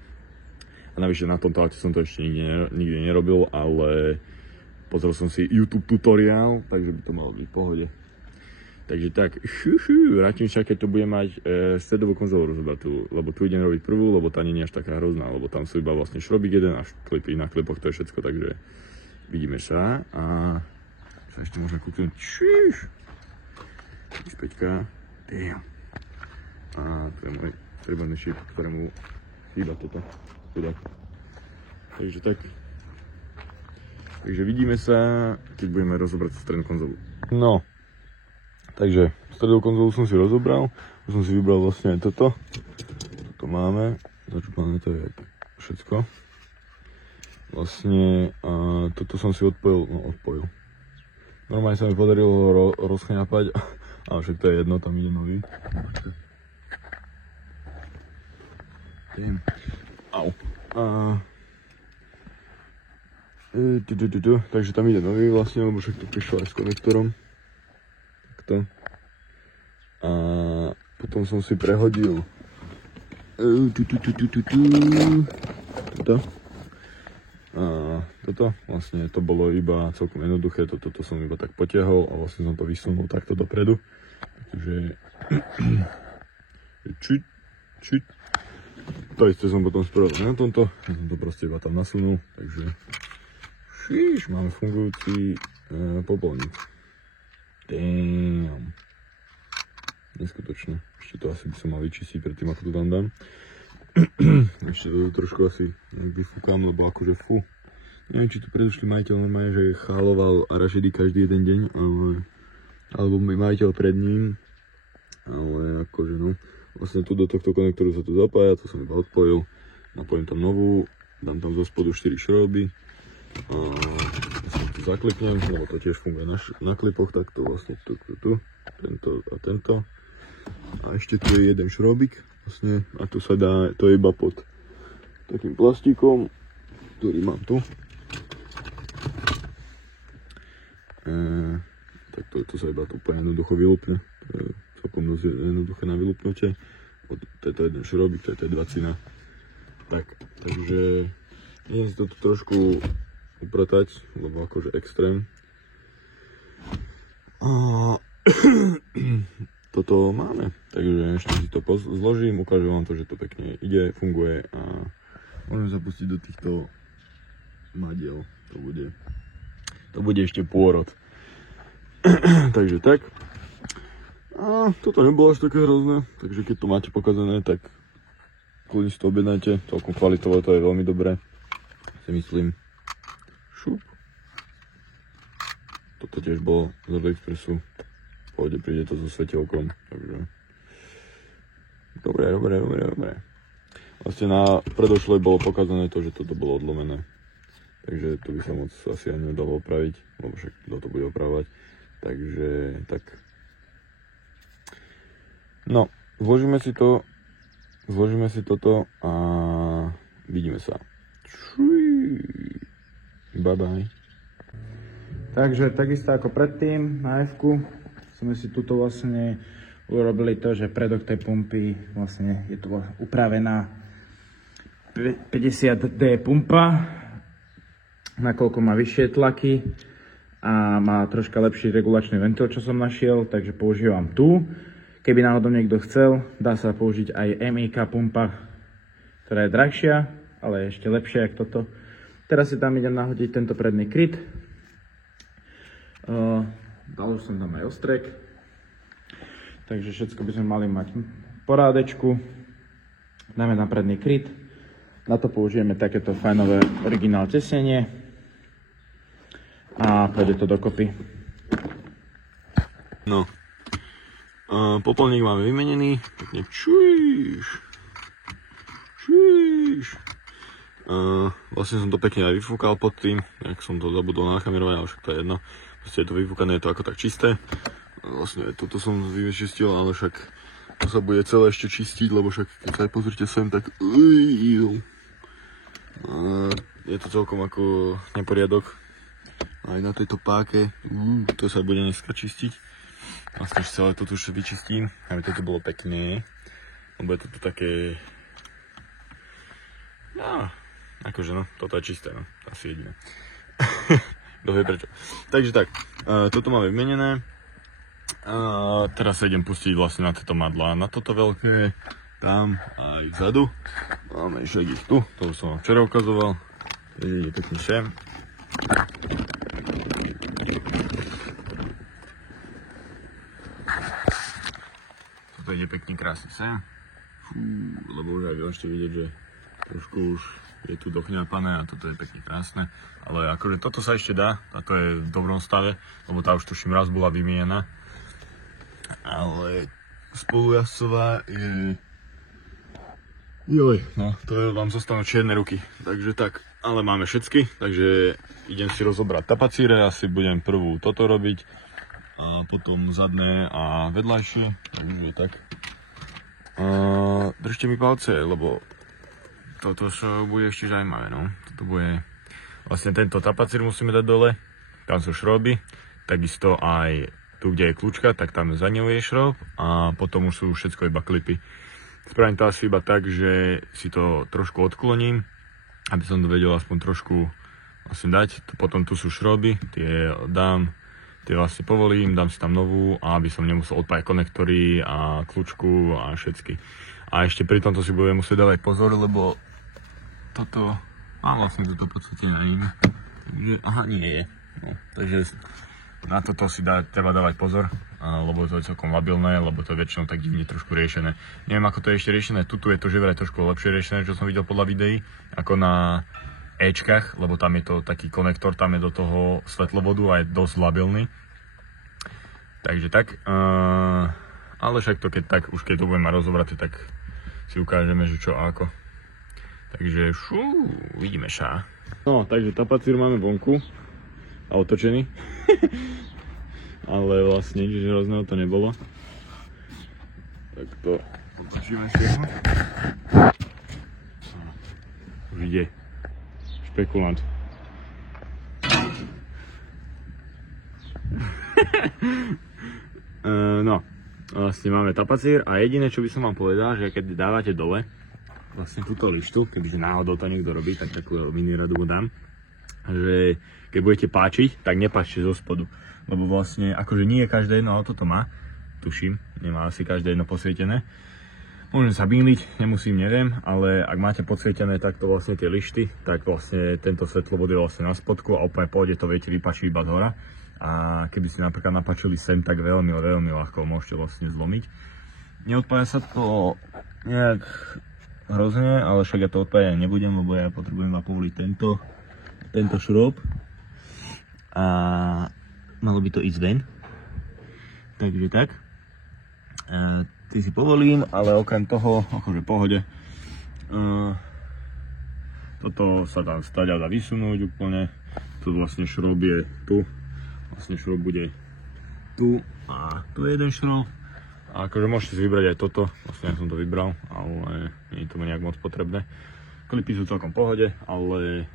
A navyše na tomto aute som to ešte nikdy nerobil, ale pozrel som si YouTube tutoriál, takže by to malo byť v pohode. Takže tak, vrátim sa, keď to bude mať stredovú konzolu rozobratú, lebo tu idem robiť prvú, lebo tá nie je až taká hrozná, lebo tam sú iba vlastne šrobík jeden a klipy, na klipoch to je všetko, takže vidíme sa a sa ešte môžeme kúknúť. Späťka. Damn. A to je môj strieborný šíp, ktorému chýba toto. Chudák. Takže tak. Takže vidíme sa, keď budeme rozobrať strednú konzolu. No. Takže stredovú konzolu som si rozobral. Už som si vybral vlastne aj toto. Toto máme. Začúpané to je všetko. Vlastne toto som si odpojil. Normálne sa mi podarilo ho rozchňapať, ale však to je jedno, tam ide nový. Au. Takže tam ide nový vlastne, lebo však to prišlo aj s konektorom. Takto. A potom som si prehodil toto. Toto vlastne to bolo iba celkom jednoduché, toto som iba tak potiahol a vlastne som to vysunul takto dopredu. Takže čiť. To isté som potom spravil na tomto, ja som to proste iba tam nasunul, takže máme fungujúci popolník. Damn. Neskutočné, ešte to asi by som mal vyčistiť predtým, ako to tam dám. Ešte to trošku asi nejak vyfúkam, lebo akože fú. Neviem, či tu predošlý majiteľ normálne, že cháloval arašidy každý jeden deň, alebo majiteľ pred ním. Ale akože no, vlastne tu do tohto konektoru sa to zapája, to som iba odpojil. Napojím tam novú, dám tam zo spodu 4 šroby. Vlastne tu zaklipnem, lebo to tiež funguje na klipoch, tak to vlastne tu, tento a tento. A ešte tu je jeden šrobík. Vlastne, a tu sa dá, to je iba pod takým plastikom, ktorý mám tu. Tak to sa iba to úplne jednoducho vylúpne. To je celkom dosť jednoduché na vylúpnutie. To je to jeden šrobík, to je to dvacina. Takže idem si to tu trošku upratať, lebo akože extrém. Toto máme, takže ešte si to zložím, ukážem vám to, že to pekne ide, funguje a môžem sa pustiť do týchto madiel. To bude ešte pôrod. Takže tak. A toto nebolo až také hrozné, takže keď to máte pokazané, tak kľudne si to objednajte, celkom kvalitové, to je veľmi dobré, si myslím. Šup. Toto tiež bolo z AliExpressu, pôjde, príde to so svetielkom, takže dobre. Vlastne na predošlej bolo pokazané to, že toto bolo odlomené, takže to by sa moc asi ani nedalo opraviť, lebo však kto to bude opravovať, takže tak. No, zložíme si toto a vidíme sa. Bye bye. Takže takisto ako predtým na F-ku sme si tuto vlastne urobili to, že predok tej pumpy vlastne je tu upravená 50D pumpa, nakoľko má vyššie tlaky a má troška lepší regulačný ventil, čo som našiel, takže používam tu. Keby náhodou niekto chcel, dá sa použiť aj MIK pumpa, ktorá je drahšia, ale ešte lepšia ako toto. Teraz si tam idem nahodiť tento predný kryt. Dal už som tam aj ostrek. Takže všetko by sme mali mať porádečku. Dáme tam predný kryt. Na to použijeme takéto fajnové originál tesenie. A pôjde to dokopy. No. Popolník máme vymenený, pekne vlastne som to pekne aj vyfúkal pod tým, jak som to zabudol nakamerovať, ale však to je jedno. Proste je to vyfúkané, je to ako tak čisté. Vlastne toto som vyčistil, ale však to sa bude celé ešte čistiť, lebo však keď sa aj pozrite sem, tak je to celkom ako neporiadok. Aj na tejto páke, to sa bude dneska čistiť. Vlastne celé to tu už vyčistím, aby toto bolo pekné, lebo je toto také, no, akože no, toto je čisté, no, asi jediné. Kto vie prečo. Takže tak, toto máme vymenené, teraz sa idem pustiť vlastne na tieto madlá, na toto veľké, tam aj vzadu, máme ešte ich tu, to už som vám včera ukazoval, ide pekne sem. Toto ide pekne krásne sem, lebo už aj môžete vidieť, že trošku už je tu dochňapané a toto je pekne krásne, ale akože toto sa ešte dá, a to je v dobrom stave, lebo tá už tuším raz bola vymienená, ale spolujazdcová je, no to je, vám zostanú čierne ruky, takže tak, ale máme všetky, takže idem si rozobrať tapacíre, asi budem prvú toto robiť, a potom zadné a vedľajšie, takže tak. Držte mi palce, lebo toto bude ešte zaujímavé, no. Toto bude, vlastne tento tapacír musíme dať dole, tam sú šroby, takisto aj tu, kde je kľúčka, tak tam za ňou je šrob a potom už sú všetko iba klipy. Spravím to asi iba tak, že si to trošku odkloním, aby som to vedel aspoň trošku vlastne dať. Potom tu sú šroby, tie dám, tie vlastne povolím, dám si tam novú, a aby som nemusel odpájať konektory a kľúčku a všetky. A ešte pri tomto si budem musieť dávať pozor, lebo toto mám vlastne toto v podstate nevím. Aha, nie je. No, takže na toto si treba dávať pozor, lebo to je celkom labilné, lebo to je väčšinou tak divne trošku riešené. Neviem, ako to je ešte riešené, tuto je to že vraj trošku lepšie riešené, čo som videl podľa videí, ako na Ečkách, lebo tam je to taký konektor, tam je do toho svetlovodu a je dosť labilný. Takže tak, ale však to keď tak, už keď to budeme rozobrať, tak si ukážeme, že čo a ako. Takže vidíme sa. No, takže tapacír máme vonku a otočený. Ale vlastne nič hrozného to nebolo. Tak to otočíme si ho. Už ide. Špekulant. No, vlastne máme tapacír a jediné, čo by som vám povedal, že keď dávate dole vlastne túto lištu, kebyže náhodou to niekto robí, tak takú mini radu dám, že keď budete páčiť, tak nepáčte zo spodu, lebo vlastne akože nie každé jedno auto to má, tuším, nemá asi každé jedno posvietené. Môžem sa mýliť, nemusím, neviem, ale ak máte podsvietené takto vlastne tie lišty, tak vlastne tento svetlobod je vlastne na spodku a úplne pôjde to viete vypačiť iba zhora. A keby ste napríklad napačili sem, tak veľmi ľahko môžete vlastne zlomiť. Neodpája sa to nejak hrozne, ale však ja to odpájať nebudem, lebo ja potrebujem povoliť tento šroub. A malo by to ísť ven. Takže tak. Ty si povolím, ale okrem toho, akože pohode, toto sa tam stáďa dá vysunúť úplne, tu vlastne šroub je tu, vlastne šroub bude tu a tu je jeden šroub a akože môžete si vybrať aj toto, vlastne ja som to vybral, ale nie je to nejak moc potrebné. Klipy sú celkom pohode, ale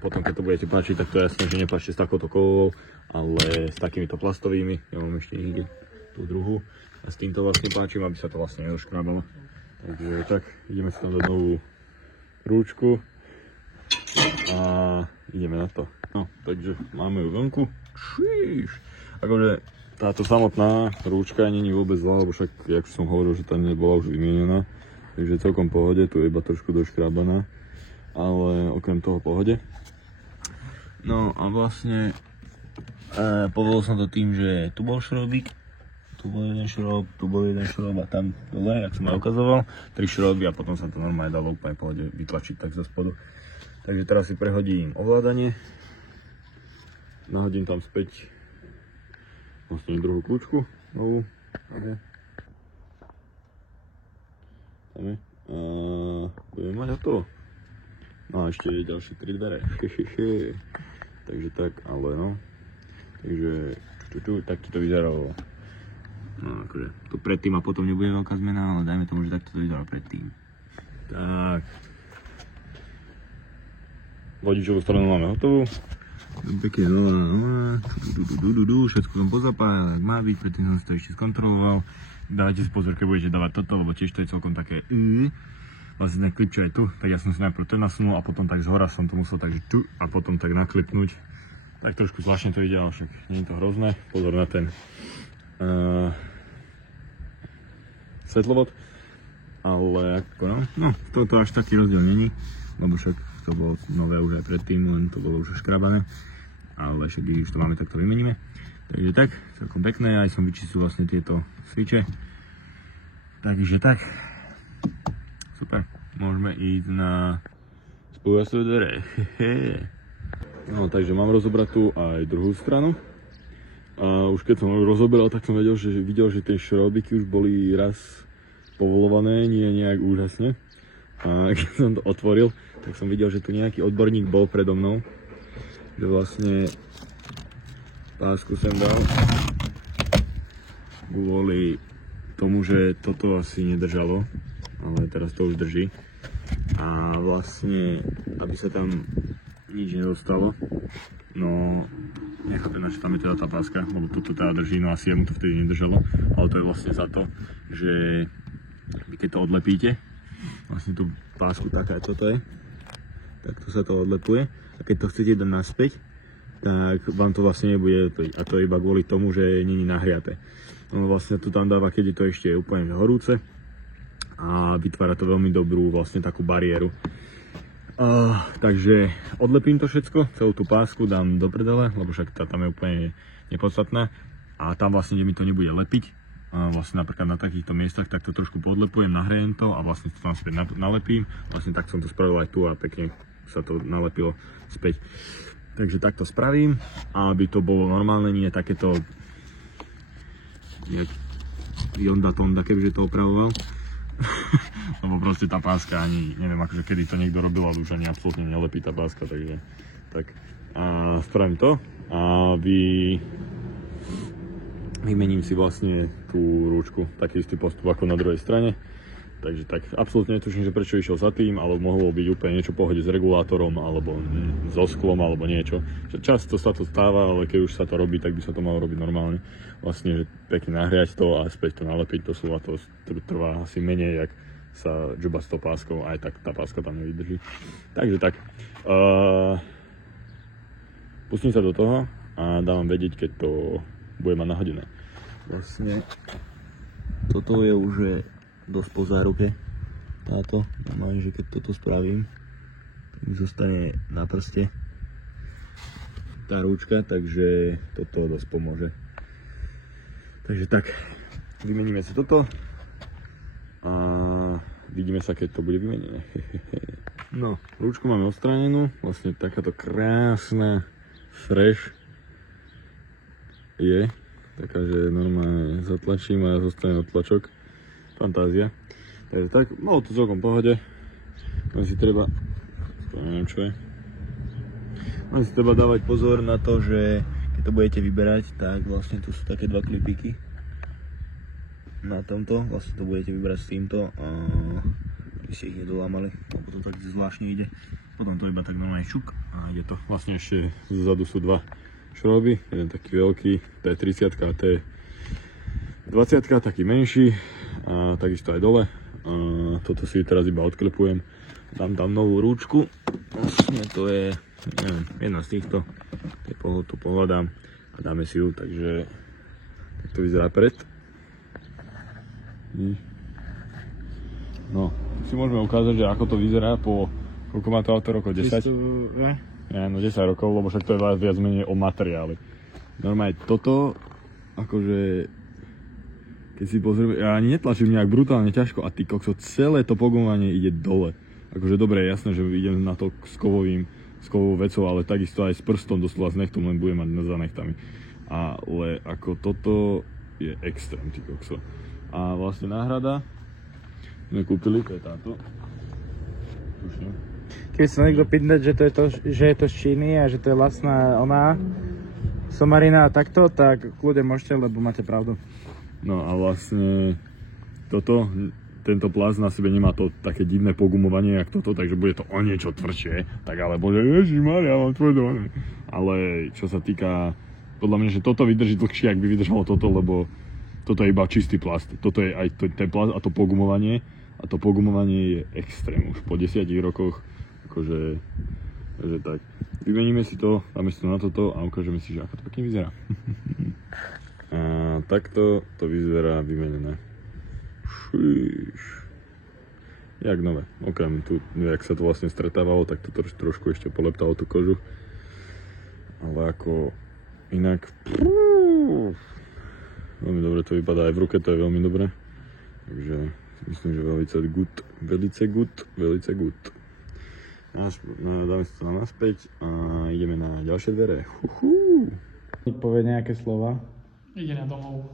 potom keď to budete páčiť, tak to je jasné, že nepáčte s takouto kovovou, ale s takýmito plastovými, ja mám ešte niekde tú druhú. A s týmto vlastne páčim, aby sa to vlastne nedoškrábalo. Takže tak, ideme si tam dať novú rúčku a ideme na to. No, takže máme ju vonku. Šíš. Akože táto samotná rúčka nie je vôbec zlá, lebo však, jak som hovoril, že tá nebola už vymienená. Takže celkom pohode, tu je iba trošku doškrábaná, ale okrem toho pohode. No a vlastne povolil som to tým, že tu bol šroubík. Tu bol jeden šroub a tam dole, jak som aj ukazoval, 3 šrouby a potom sa to normálne dalo úplne pohode vytlačiť tak zo spodu. Takže teraz si prehodím ovládanie, nahodím tam späť vlastne druhú kľúčku, novú, tam je, a budeme mať hotovo. No a ešte ďalšie 3 dvere, takže tak, ale no, takže tak ti to vyzeralo. No akože tu predtým a potom nebude veľká zmena, ale dajme tomu, že takto to vyzerá predtým. Tak. Vodičovú stranu máme hotovú. Pekne nová. Všetko som pozapájal, ak má byť, predtým som si to ešte skontroloval. Dávajte si pozor, keď budete dávať toto, lebo tiež to je celkom také vlastne ten klip, čo je tu, tak ja som si najprv ten nasunul a potom tak zhora som to musel tak tu a potom tak naklipnúť. Tak trošku zvláštne to ide, ale však nie je to hrozné. Pozor na ten svetlovod, ale ako no, toto až taký rozdiel není, lebo však to bolo nové už aj predtým, len to bolo už škrabané, ale však už to máme, tak to vymeníme. Takže tak, celkom pekné, aj som vyčistil vlastne tieto sviče, takže tak, super, môžeme ísť na spolujazdové dvere. No, takže mám rozobrať tu aj druhú stranu. A už keď som ho rozoberal, tak som videl, že tie šroubiky už boli raz povolované, nie nejak úžasne. A keď som to otvoril, tak som videl, že tu nejaký odborník bol predo mnou. Že vlastne pásku sem dal kvôli tomu, že toto asi nedržalo, ale teraz to už drží. A vlastne, aby sa tam nič nedostalo, no nechápem, na čo tam je teda tá páska, lebo toto teda drží, no asi jemu to vtedy nedržalo, ale to je vlastne za to, že vy keď to odlepíte, vlastne tú pásku taká toto je, tak to sa to odlepuje a keď to chcete dať naspäť, tak vám to vlastne nebude lepiť a to je iba kvôli tomu, že nie je nahriaté. No vlastne to tam dáva, keď je to ešte úplne horúce a vytvára to veľmi dobrú vlastne takú bariéru. Takže odlepím to všetko, celú tú pásku dám do prdele, lebo však tá tam je úplne nepodstatná a tam vlastne, kde mi to nebude lepiť, vlastne napríklad na takýchto miestach, tak to trošku podlepujem, nahrejem to a vlastne to tam späť nalepím, vlastne tak som to spravil aj tu a pekne sa to nalepilo späť. Takže takto spravím, aby to bolo normálne, nie takéto Jonda Tonda, kebyže to opravoval. Lebo proste tá páska ani, neviem akože kedy to niekto robil, ale už ani absolútne nelepí tá páska, takže tak. A spravím to a vymením si vlastne tú rúčku, taký istý postup ako na druhej strane. Takže tak absolútne netuším, že prečo išiel za tým, ale mohlo byť úplne niečo v pohode s regulátorom, alebo so sklom, alebo niečo. Často sa to stáva, ale keď už sa to robí, tak by sa to malo robiť normálne. Vlastne, že pekne nahriať to a späť to nalepiť, to sú a to trvá asi menej, jak sa džuba s tou páskou, aj tak tá páska tam nevydrží. Takže tak. Pustím sa do toho a dám vedieť, keď to bude mať nahodené. Vlastne toto je už dosť po záruke. Táto, normálne, že keď toto spravím, tak zostane na prste tá rúčka, takže toto dosť pomôže. Takže tak, vymeníme si toto a vidíme sa, keď to bude vymenené. No, rúčku máme odstránenú, vlastne takáto krásna fresh je, taká, že normálne zatlačím a zostane odtlačok. Fantázia. Takže tak, bolo to celkom v pohode. Len si treba, neviem čo je. Len si treba dávať pozor na to, že keď to budete vyberať, tak vlastne tu sú také dva klipíky. Na tomto, vlastne to budete vybrať s týmto a by ste ich nedolámali, lebo to tak zvláštne ide. Potom to iba tak normálne šuk a ide to. Vlastne ešte zadu sú dva šroby, jeden taký veľký, T30 a T20, taký menší a takisto aj dole. A toto si teraz iba odklepujem, dám tam novú rúčku, vlastne to je, neviem, jedna z týchto, tu pohľadám a dáme si ju, takže tak to vyzerá pred. No, si môžeme ukázať, že ako to vyzerá po, koľko má to auto rokov, 10? Ja, no 10 rokov, lebo však to je viac menej o materiáli. Normálne toto, akože, keď si pozrieme, ja ani netlačím nejak brutálne ťažko a ty kokso, celé to pogumovanie ide dole. Akože dobre, je jasné, že idem na to s kovou vecou, ale takisto aj s prstom doslova s nechtom, len budem mať za nechtami. Ale ako toto je extrém, ty kokso. A vlastne náhrada sme kúpili, to je táto. Tuším. Keby sa niekto pýtať, že je to z Číny a že to je vlastná somarina a takto, tak kľudne môžete, lebo máte pravdu. No a vlastne tento plast na sebe nemá to také divné pogumovanie jak toto, takže bude to o niečo tvrdšie. Tak ale bože, ježišmaria, mám tvrdé. Ale čo sa týka, podľa mňa, že toto vydrží dlhšie, ak by vydržalo toto, lebo toto je iba čistý plast. Toto je aj ten plast a to pogumovanie. A to pogumovanie je extrém. Už po 10 rokoch, akože, že tak. Vymeníme si to, dáme si to na toto a ukážeme si, že ako to pekne vyzerá. A takto to vyzerá vymenené. Jak nové. Okrem tu, jak sa to vlastne stretávalo, tak to trošku ešte poleptalo tú kožu. Ale ako inak... Veľmi dobre to vypadá, aj v ruke to je veľmi dobre. Takže myslím, že velice good. Dáme si to naspäť a ideme na ďalšie dvere. Povie nejaké slova. Ide na domov.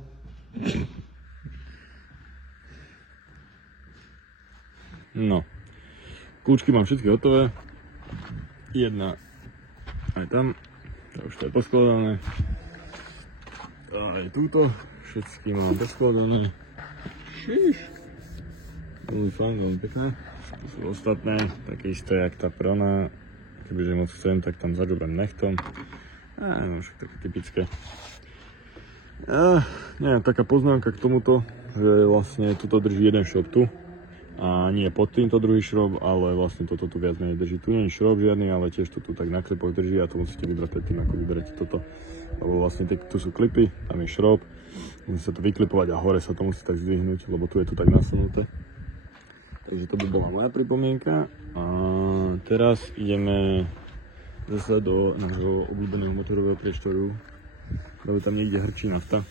No. Kľúčky mám všetky hotové. Jedna aj tam. Už to je poskladané. Aj túto. Všetky mám poskladané. Veľmi fajn, veľmi pekné. Tu sú ostatné, také isté jak tá prona. Kebyže moc chcem, tak tam zadžobrem nechtom. No však také typické. Neviem, taká poznámka k tomuto, že vlastne tuto drží jeden šrob tu. A nie pod týmto druhý šrob, ale vlastne toto tu viac menej drží. Tu nie je šrob žiadny, ale tiež to tu tak na klipoch drží a to musíte vybrať predtým, ako vyberáte toto. Lebo vlastne tu sú klipy, tam je šrob, musí sa to vyklipovať a hore sa to musí tak zdvihnúť, lebo tu je to tak nasunuté. Takže to by bola moja pripomienka. A teraz ideme zase do nášho obľúbeného motorového priestoru, lebo tam niekde hrčí nafta.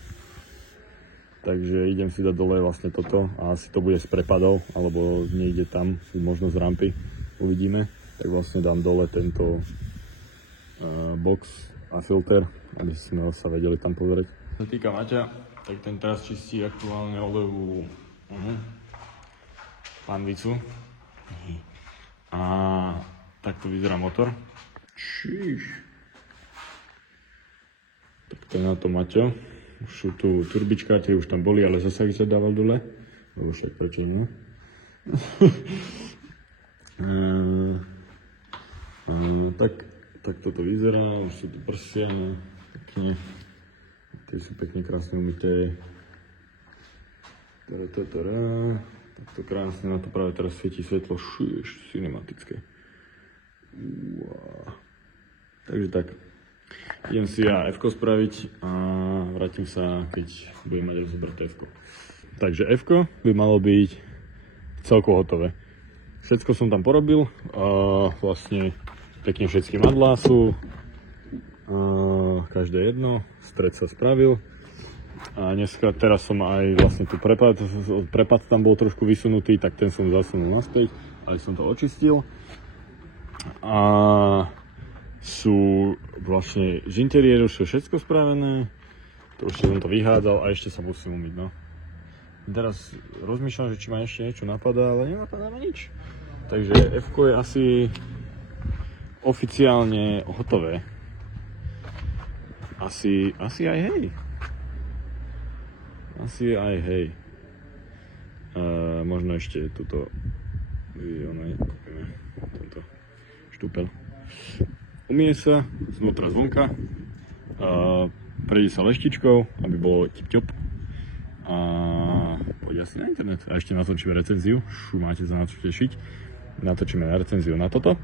Takže idem si dať dole vlastne toto a asi to bude z prepadov, alebo niekde tam, možno z rampy, uvidíme. Tak vlastne dám dole tento box a filter, aby sme sa vedeli tam pozrieť. Čo sa týka Maťa, tak ten teraz čistí aktuálne olejovú panvicu. A takto vyzerá motor. Tak to je na to Maťo. Už sú tu turbička, tie už tam boli, ale zase ich sa dával dole. Lebo však prečo nie? Tak toto vyzerá, už sú tu prsia, pekne, tie sú pekne krásne umyté. Takto krásne, na to práve teraz svieti svetlo, cinematické. Wow. Takže tak, idem si ja F-ko spraviť a vrátim sa, keď budem mať rozobraté F-ko. Takže F-ko by malo byť celkovo hotové. Všetko som tam porobil, vlastne pekne všetky madlá sú, každé jedno, stred sa spravil. A teraz som aj vlastne tu prepad tam bol trošku vysunutý, tak ten som zasunul naspäť, aj som to očistil. A sú vlastne z interiéru všetko spravené, trošku som to vyhádzal a ešte sa musím umyť, no. Teraz rozmýšľam, že či ma ešte niečo napadá, ale nenapadá ma nič. Takže F-ko je asi oficiálne hotové. Asi aj hej. Asi aj hej. Možno ešte túto tento štúpel. Umie sa znútra zvonka. Prejde sa leštičkou, aby bolo tip-top. A poď asi na internet. A ešte natočíme recenziu. Máte sa na čo tešiť. Natočíme recenziu na toto.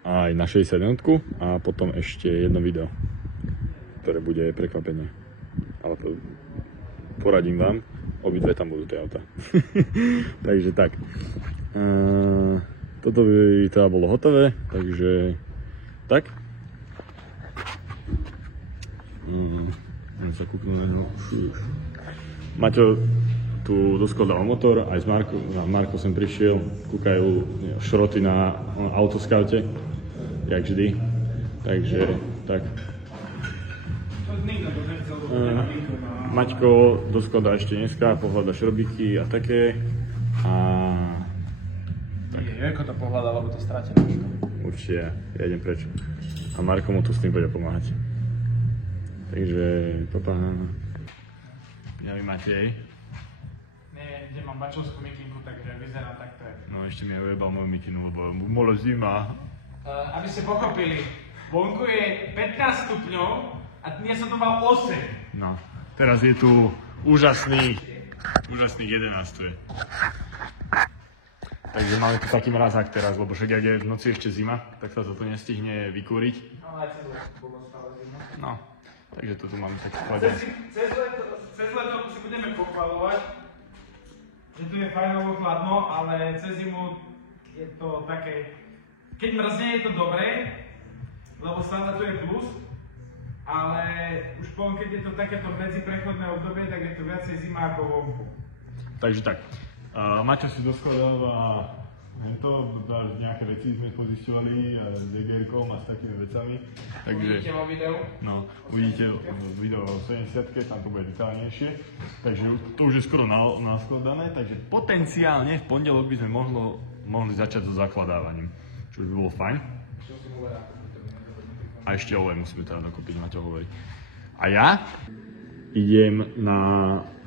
Aj na 60 minútku. A potom ešte jedno video, ktoré bude prekvapenie. Ale poradím vám. Obidve tam budú tie auta. Takže tak. Toto by teda bolo hotové. Takže tak. Sa kúknú na Maťo tu doskladal motor, aj s Marko sem prišiel, kúkajú šroty na autoskaute, jak vždy, takže tak. Maťko doskladá ešte dneska, pohľada šrobiky a také a tak. Ako to pohľadá, lebo to stratené. Určite, ja idem preč a Marko mu tu s tým bude pomáhať. Takže papa. Ja mi Matej. Nie, kde mám bačovskú mikinku, takže vyzerá takto. No ešte mi aj ujebal moju mikinu, lebo bolo zima. Aby ste pochopili, vonku je 15 stupňov a dnes som to mal 8. No, teraz je tu úžasných 11 tu je. Takže máme tu taký mrazák teraz, lebo však ak je v noci ešte zima, tak sa to tu nestihne vykúriť. No, aj bolo stále zima. No, takže to tu máme tak chladené. Cez leto si budeme pochvalovať, že tu je fajnovo chladno, ale cez zimu je to také, keď mrzne je to dobré, lebo stále tu je plus, ale už poviem, keď je to takéto medziprechodné obdobie, tak je to viacej zima ako vonku. Takže tak, Maťo si doskladáva to, nejaké veci sme pozisťovali s EGR-kom a s takými vecami. Takže, uvidíte vo videu? No, uvidíte video o 70-ke, tam to bude detaľnejšie. Takže to už je skoro naskladané, takže potenciálne v pondelok by sme mohli začať so zakladávaním, čo by bolo fajn. A ešte olej musíme teda nakúpiť, Maťo hovorí. A ja idem na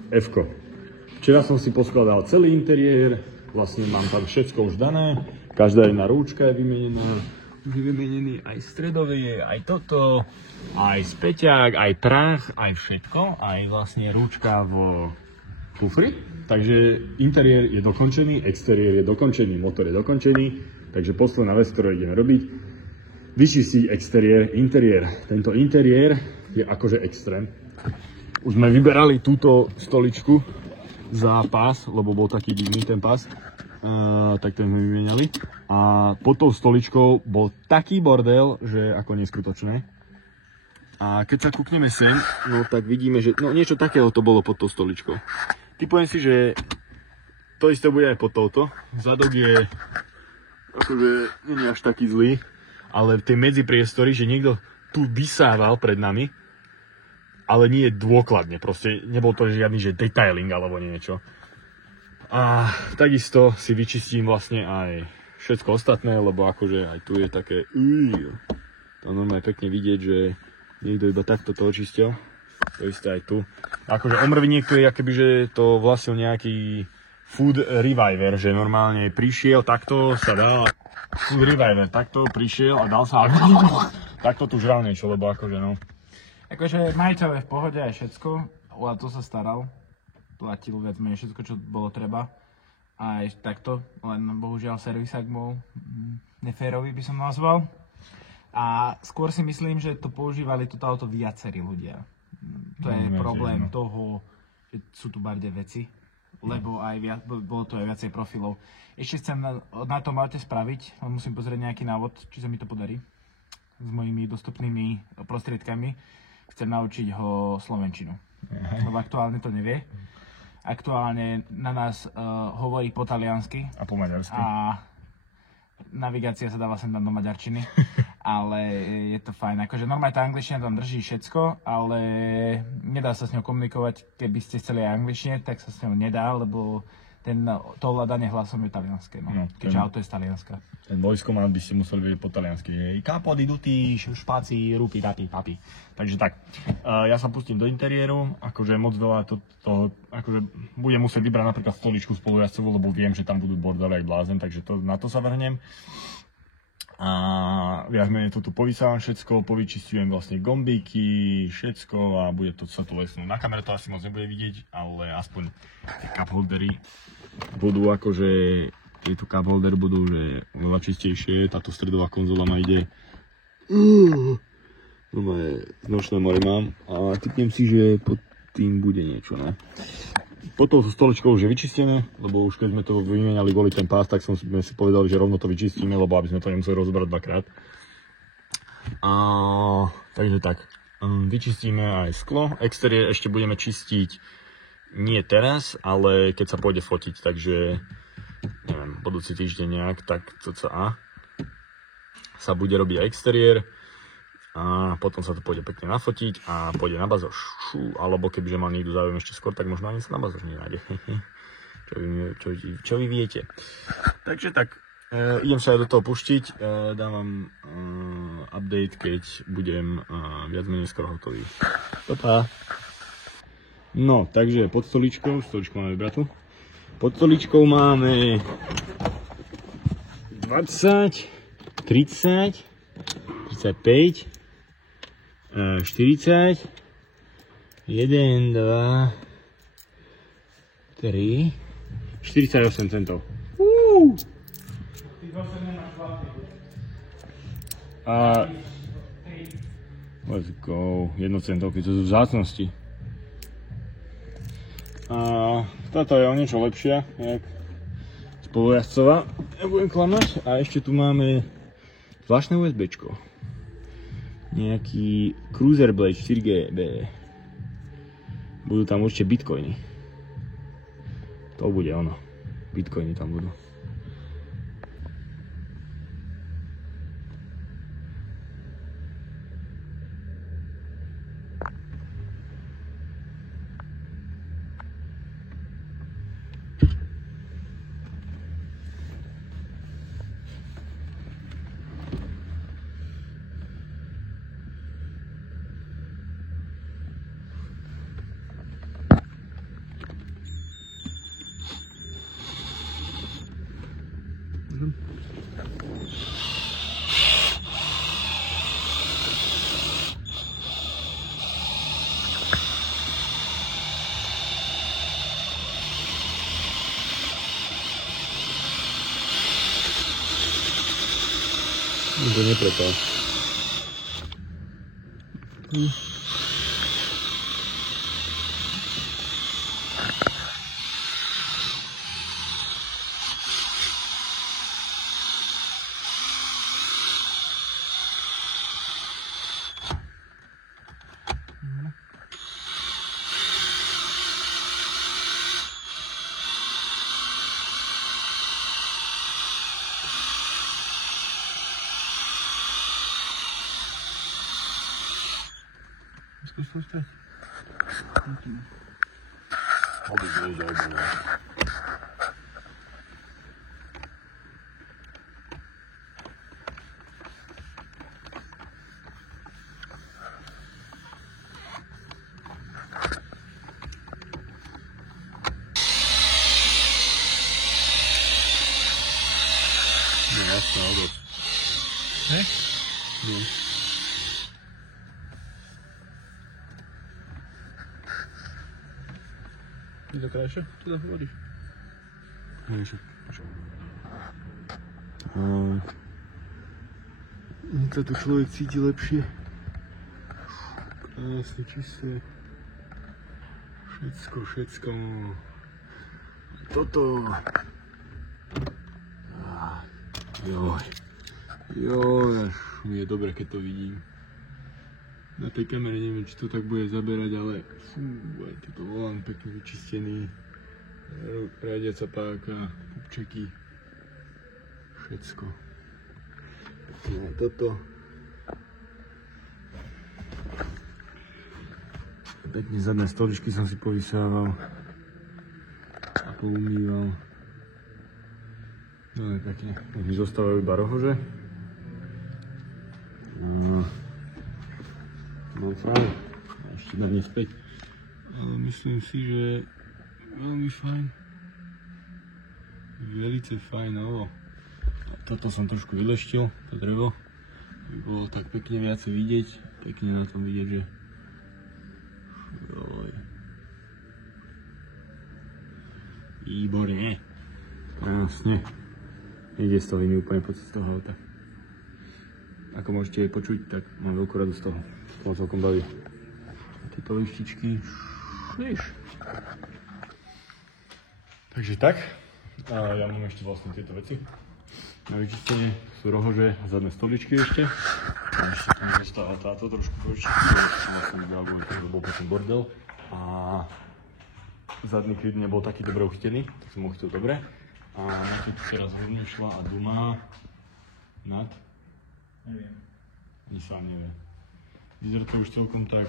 F-ko. Včera som si poskladal celý interiér, vlastne mám tam všetko už dané, každá jedna rúčka je vymenená, už je vymenený aj stredový, aj toto, aj späťák, aj prach, aj všetko, aj vlastne rúčka v kufri. Takže interiér je dokončený, exteriér je dokončený, motor je dokončený, takže posledná vec, ktorú ideme robiť, vyčistiť exteriér, interiér. Tento interiér je akože extrém. Už sme vyberali túto stoličku za pás, lebo bol taký divný ten pás, tak ten sme vymieniali. A pod tou stoličkou bol taký bordel, že ako neskutočné. A keď sa kúkneme sem, no tak vidíme, že no niečo takého to bolo pod tou stoličkou. Typujem si, že to isté bude aj pod touto. Zadok je akože nie až taký zlý, ale tie medzipriestory, že niekto tu vysával pred nami, ale nie dôkladne, proste nebol to žiadny že detailing alebo niečo. A takisto si vyčistím vlastne aj všetko ostatné, lebo akože aj tu je také to normálne pekne vidieť, že niekto iba takto to očistil. To isté aj tu. Akože omrviniek tu je, akoby, že to vlastne nejaký Food Reviver, že normálne prišiel, takto sa dal, Food Reviver, takto prišiel a dal sa, takto tu žral niečo, lebo akože no. Akože majiteľ je v pohode aj všetko, o to sa staral, platil viac menej všetko, čo bolo treba. Aj takto, len bohužiaľ servisák bol neférový, by som nazval. A skôr si myslím, že to používali toto auto viacerí ľudia. To je problém toho, že sú tu barde veci, lebo aj bolo to aj viacej profilov. Ešte chcem na tom aute spraviť, musím pozrieť nejaký návod, či sa mi to podarí s mojimi dostupnými prostriedkami. Chcem naučiť ho slovenčinu, lebo aktuálne to nevie. Aktuálne na nás hovorí po taliansky. A po maďarsky. A navigácia sa dáva sem tam do maďarčiny. Ale je to fajn. Akože normálne tá angličtina tam drží všetko, ale nedá sa s ňou komunikovať. Keby ste chceli aj angličtine, tak sa s ňou nedá, lebo to ovládanie hlasom je talianské. No. Keďže auto je z Talianska. Ten vojskomat by ste museli vedieť po taliansky, že capo di tutti špáci, rupi, papi. Takže tak, ja sa pustím do interiéru, akože moc veľa toho, akože budem musieť vybrať napríklad stoličku spolujazdcovú, lebo viem, že tam budú bordely aj blázen, takže na to sa vrhnem. A viac menej to tu povysávam všetko, povyčistujem vlastne gombíky, všetko a bude to sa tu lesnúť. Na kamere to asi moc nebude vidieť, ale aspoň tie cup holdery budú akože, tieto cup holdery budú že veľa čistejšie, táto stredová konzola ma ide nočné more mám a typnem si, že pod tým bude niečo, ne? Potom sú stoličkou už je vyčistené, lebo už keď sme to vymieniali kvôli ten pás, tak sme si povedali, že rovno to vyčistíme, lebo aby sme to nemuseli rozobrať dvakrát. Takže tak, vyčistíme aj sklo. Exteriér ešte budeme čistiť nie teraz, ale keď sa pôjde fotiť, takže neviem, budúci týždeň nejak, tak cca sa bude robiť aj exteriér. A potom sa to pôjde pekne nafotiť a pôjde na bazoš. Alebo kebyže mal niekto záujem ešte skôr, tak možno ani sa na bazoš nenájde. Čo vy viete. Takže tak, idem sa aj do toho puštiť. Dám vám update, keď budem viac menej skoro hotový. Papá. No, takže pod stoličkou máme bratu. Pod stoličkou máme 20, 30, 35, 40, 1, 2, 3, 48 centov. A let's go, 1 centovky, to sú vzácnosti. A táto je o niečo lepšia, jak spolujazdcová, nebudem klamať. A ešte tu máme zvláštne USBčko. Nejaký Cruiser Blade 4GB. Budú tam určite bitcoiny. To bude ono. Bitcoiny tam budú. To nepretá. Ty to krajšie? Teda hovoríš? Hneď sa tu človek cíti lepšie. Krásne, čisté. Všetko. Toto. Joj, až mi je dobre, keď to vidím. Na tej kamere neviem, či to tak bude zaberať, ale fú, aj toto volant pekne vyčistený. Riadiaca páka, pupčeky. Všetko. Pekne aj toto. Pekne zadné stoličky som si povysával a poumýval. No je pekne. Mi zostávajú iba rohože. Mám frávu. Ešte dám späť. Ale myslím si, že veľmi fajn. Velice fajnovo. Toto som trošku vyleštil, to drevo. By bolo tak pekne viacej vidieť. Pekne na tom vidieť, že výborne. Krásne. Ide z toho iný úplne pocit z toho auta. Ako môžete počuť, tak mám veľkú radosť z toho. To ma celkom baví. A tieto lištičky, vieš. Takže tak. A ja mám ešte vlastne tieto veci. Na vyčistenie sú rohože a zadné stoličky ešte. A ešte tam zostáva táto trošku povyčistiť. Vlastne vybavujem, to bol potom bordel. A zadný kryt nebol taký dobre uchytený, tak som ho chytil dobre. A Matej tu teraz rozmýšľa a dumá nad... Neviem. Ani sám nevie. Vyzerá to už celkom tak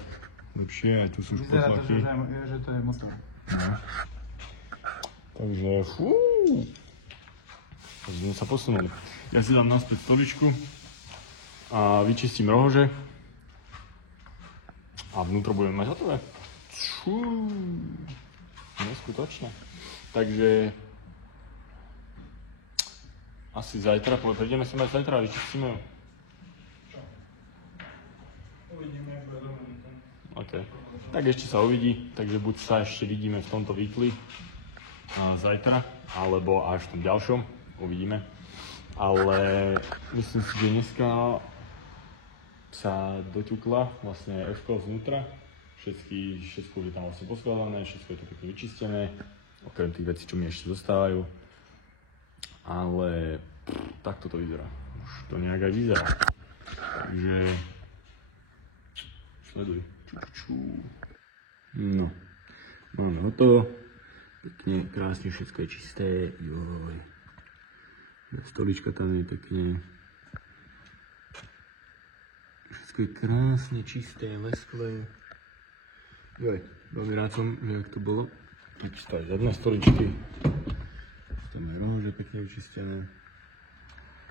lepšie, aj tu sú už potlaky. Vyzerá to, že to je motor. No. Takže fú. Takže sme sa posunuli. Ja si dám naspäť stoličku a vyčistím rohože. A vnútro budeme mať hotové. Čú. Neskutočné. Takže asi zajtra, prídeme sa mať zajtra a vyčistíme ju. Uvidíme, ako je dobrý ten. OK. Tak ešte sa uvidí, takže buď sa ešte vidíme v tomto výkli zajtra, alebo až v tom ďalšom, uvidíme. Ale myslím si, že dneska sa doťukla vlastne F-ko znútra. Všetko je tam vlastne poskladané, všetko je to pekne vyčistené, okrem tých vecí, čo mi ešte zostávajú. Ale takto to vyzerá. Už to nejak aj vyzerá. Takže sleduj. No, máme hotovo. Pekne, krásne, všetko je čisté. Joj. Stolička tam je pekne. Všetko je krásne, čisté, lesklé. Joj, veľmi rád som, že jak to bolo. Keď stáť zadné stoličky. Tam je rohože pekne vyčistené.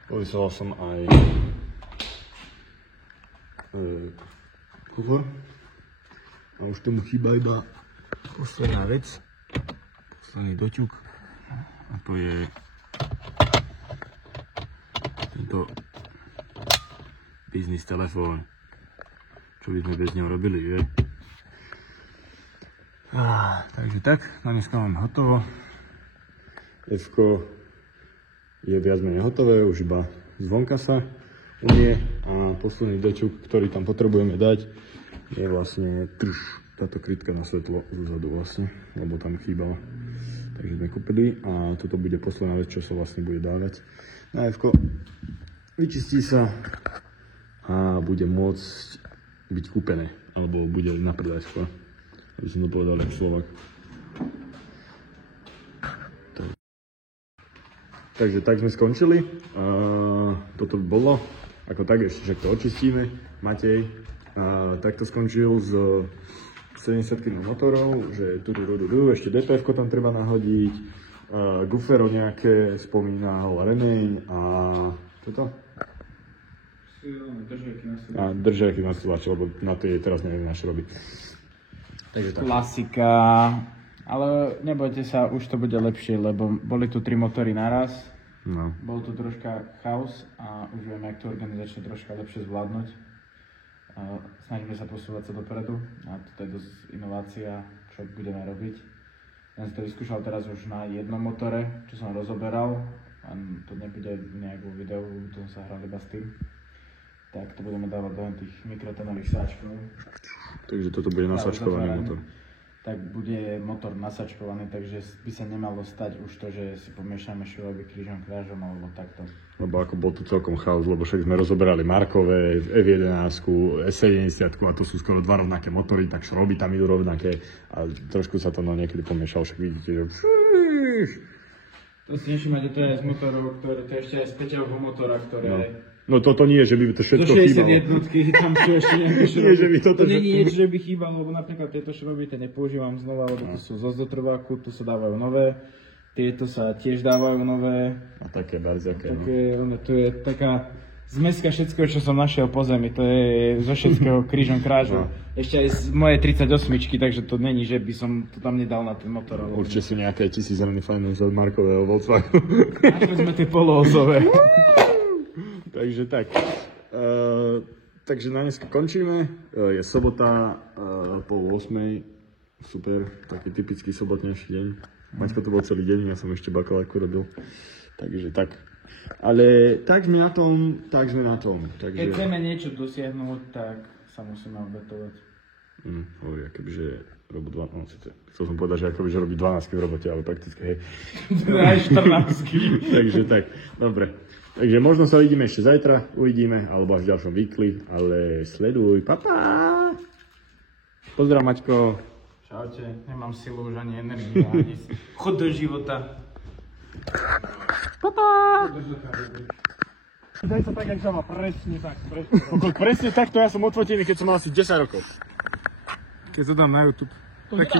Povysoval som aj kufor. A už tomu chýba iba posledná vec. Posledný doťuk. A to je tento biznis telefón. Čo by sme bez neho robili, že? Takže tak, na dneska mám hotovo. F-ko je viac menej hotové, už iba zvonka sa umie a posledný doťuk, ktorý tam potrebujeme dať, je vlastne táto krytka na svetlo zozadu vlastne, lebo tam chýbala. Takže sme kúpili a toto bude posledná vec, čo sa vlastne bude dávať na F-ko. Vyčistí sa a bude môcť byť kúpené, alebo bude na predaj skôr. Aby som to povedal ako Slovak. Takže tak sme skončili. Toto by bolo. Ako tak ešte však to očistíme. Matej takto skončil s 70 kg motorov, že ešte DPF-ko tam treba nahodiť. Gufero nejaké spomínal, remeň a toto? Držiaky na silače, lebo na to je teraz neviem na čo robiť. Klasika, ale nebojte sa, už to bude lepšie, lebo boli tu 3 motory naraz. No. Bol tu troška chaos a už vieme, jak to organizačne troška lepšie zvládnuť. Snažíme sa posúvať sa dopredu a toto je dosť inovácia, čo budeme robiť. Ja som to vyskúšal teraz už na jednom motore, čo som rozoberal. A to nebude nejak vo videu, to som sa hral iba s tým. Tak to budeme dávať do tých mikrotonových sáčkov. Takže toto bude nasačkovaný motor. Tak bude motor nasačkovaný, takže by sa nemalo stať už to, že si pomiešame šroby krížom krážom alebo takto. Lebo ako bol tu celkom chaos, lebo však sme rozoberali Markové, F11, S70 a to sú skoro dva rovnaké motory, tak šroby tam idú rovnaké a trošku sa to niekedy pomiešalo, však vidíte, že... To si nevšimate, to je z motorov, ktoré, to je ešte aj z Peťovho motora, ktoré... No toto nie, že by to všetko chýbalo. Do 60 jednotky, tam sú ešte nejaké šroby. Nie, že by toto to nie je nič, že by chýbalo, lebo napríklad tieto šroby tie nepoužívam znova, lebo to sú zo zotrváku, tu sa dávajú nové. Tieto sa tiež dávajú nové. A také barziaké, no. Tu je taká zmeska všetkého, čo som našiel po zemi, to je zo všetkého krížom krážom. Ešte aj z mojej 38, takže to není, že by som to tam nedal na ten motor. Určite sú nejaké 1000 zelený finance od Markového Volkswagenu. Našli sme tie poloozové. Takže tak. Takže na dneska končíme. Je sobota, 7:30. Super, taký typický sobotnejší deň. Maťko to bol celý deň, ja som ešte bakalárku robil. Takže tak. Ale tak sme na tom, Takže... Keď chceme niečo dosiahnuť, tak sa musíme obetovať. Hovorí, akobyže robí 12. Chcel som povedať, že akobyže robí 12 v robote, ale prakticky hej. Aj 14. Takže tak, dobre. Takže možno sa vidíme ešte zajtra, uvidíme, alebo až v ďalšom weekly, ale sleduj, papá! Pozdrav, Maťko. Čaute, nemám silu už ani energiu, ani chod do života. Papá! Daj sa tak, jak sa má, presne tak, presne tak, to ja som odfotený, keď som mal asi 10 rokov. Keď to dám na YouTube. Taký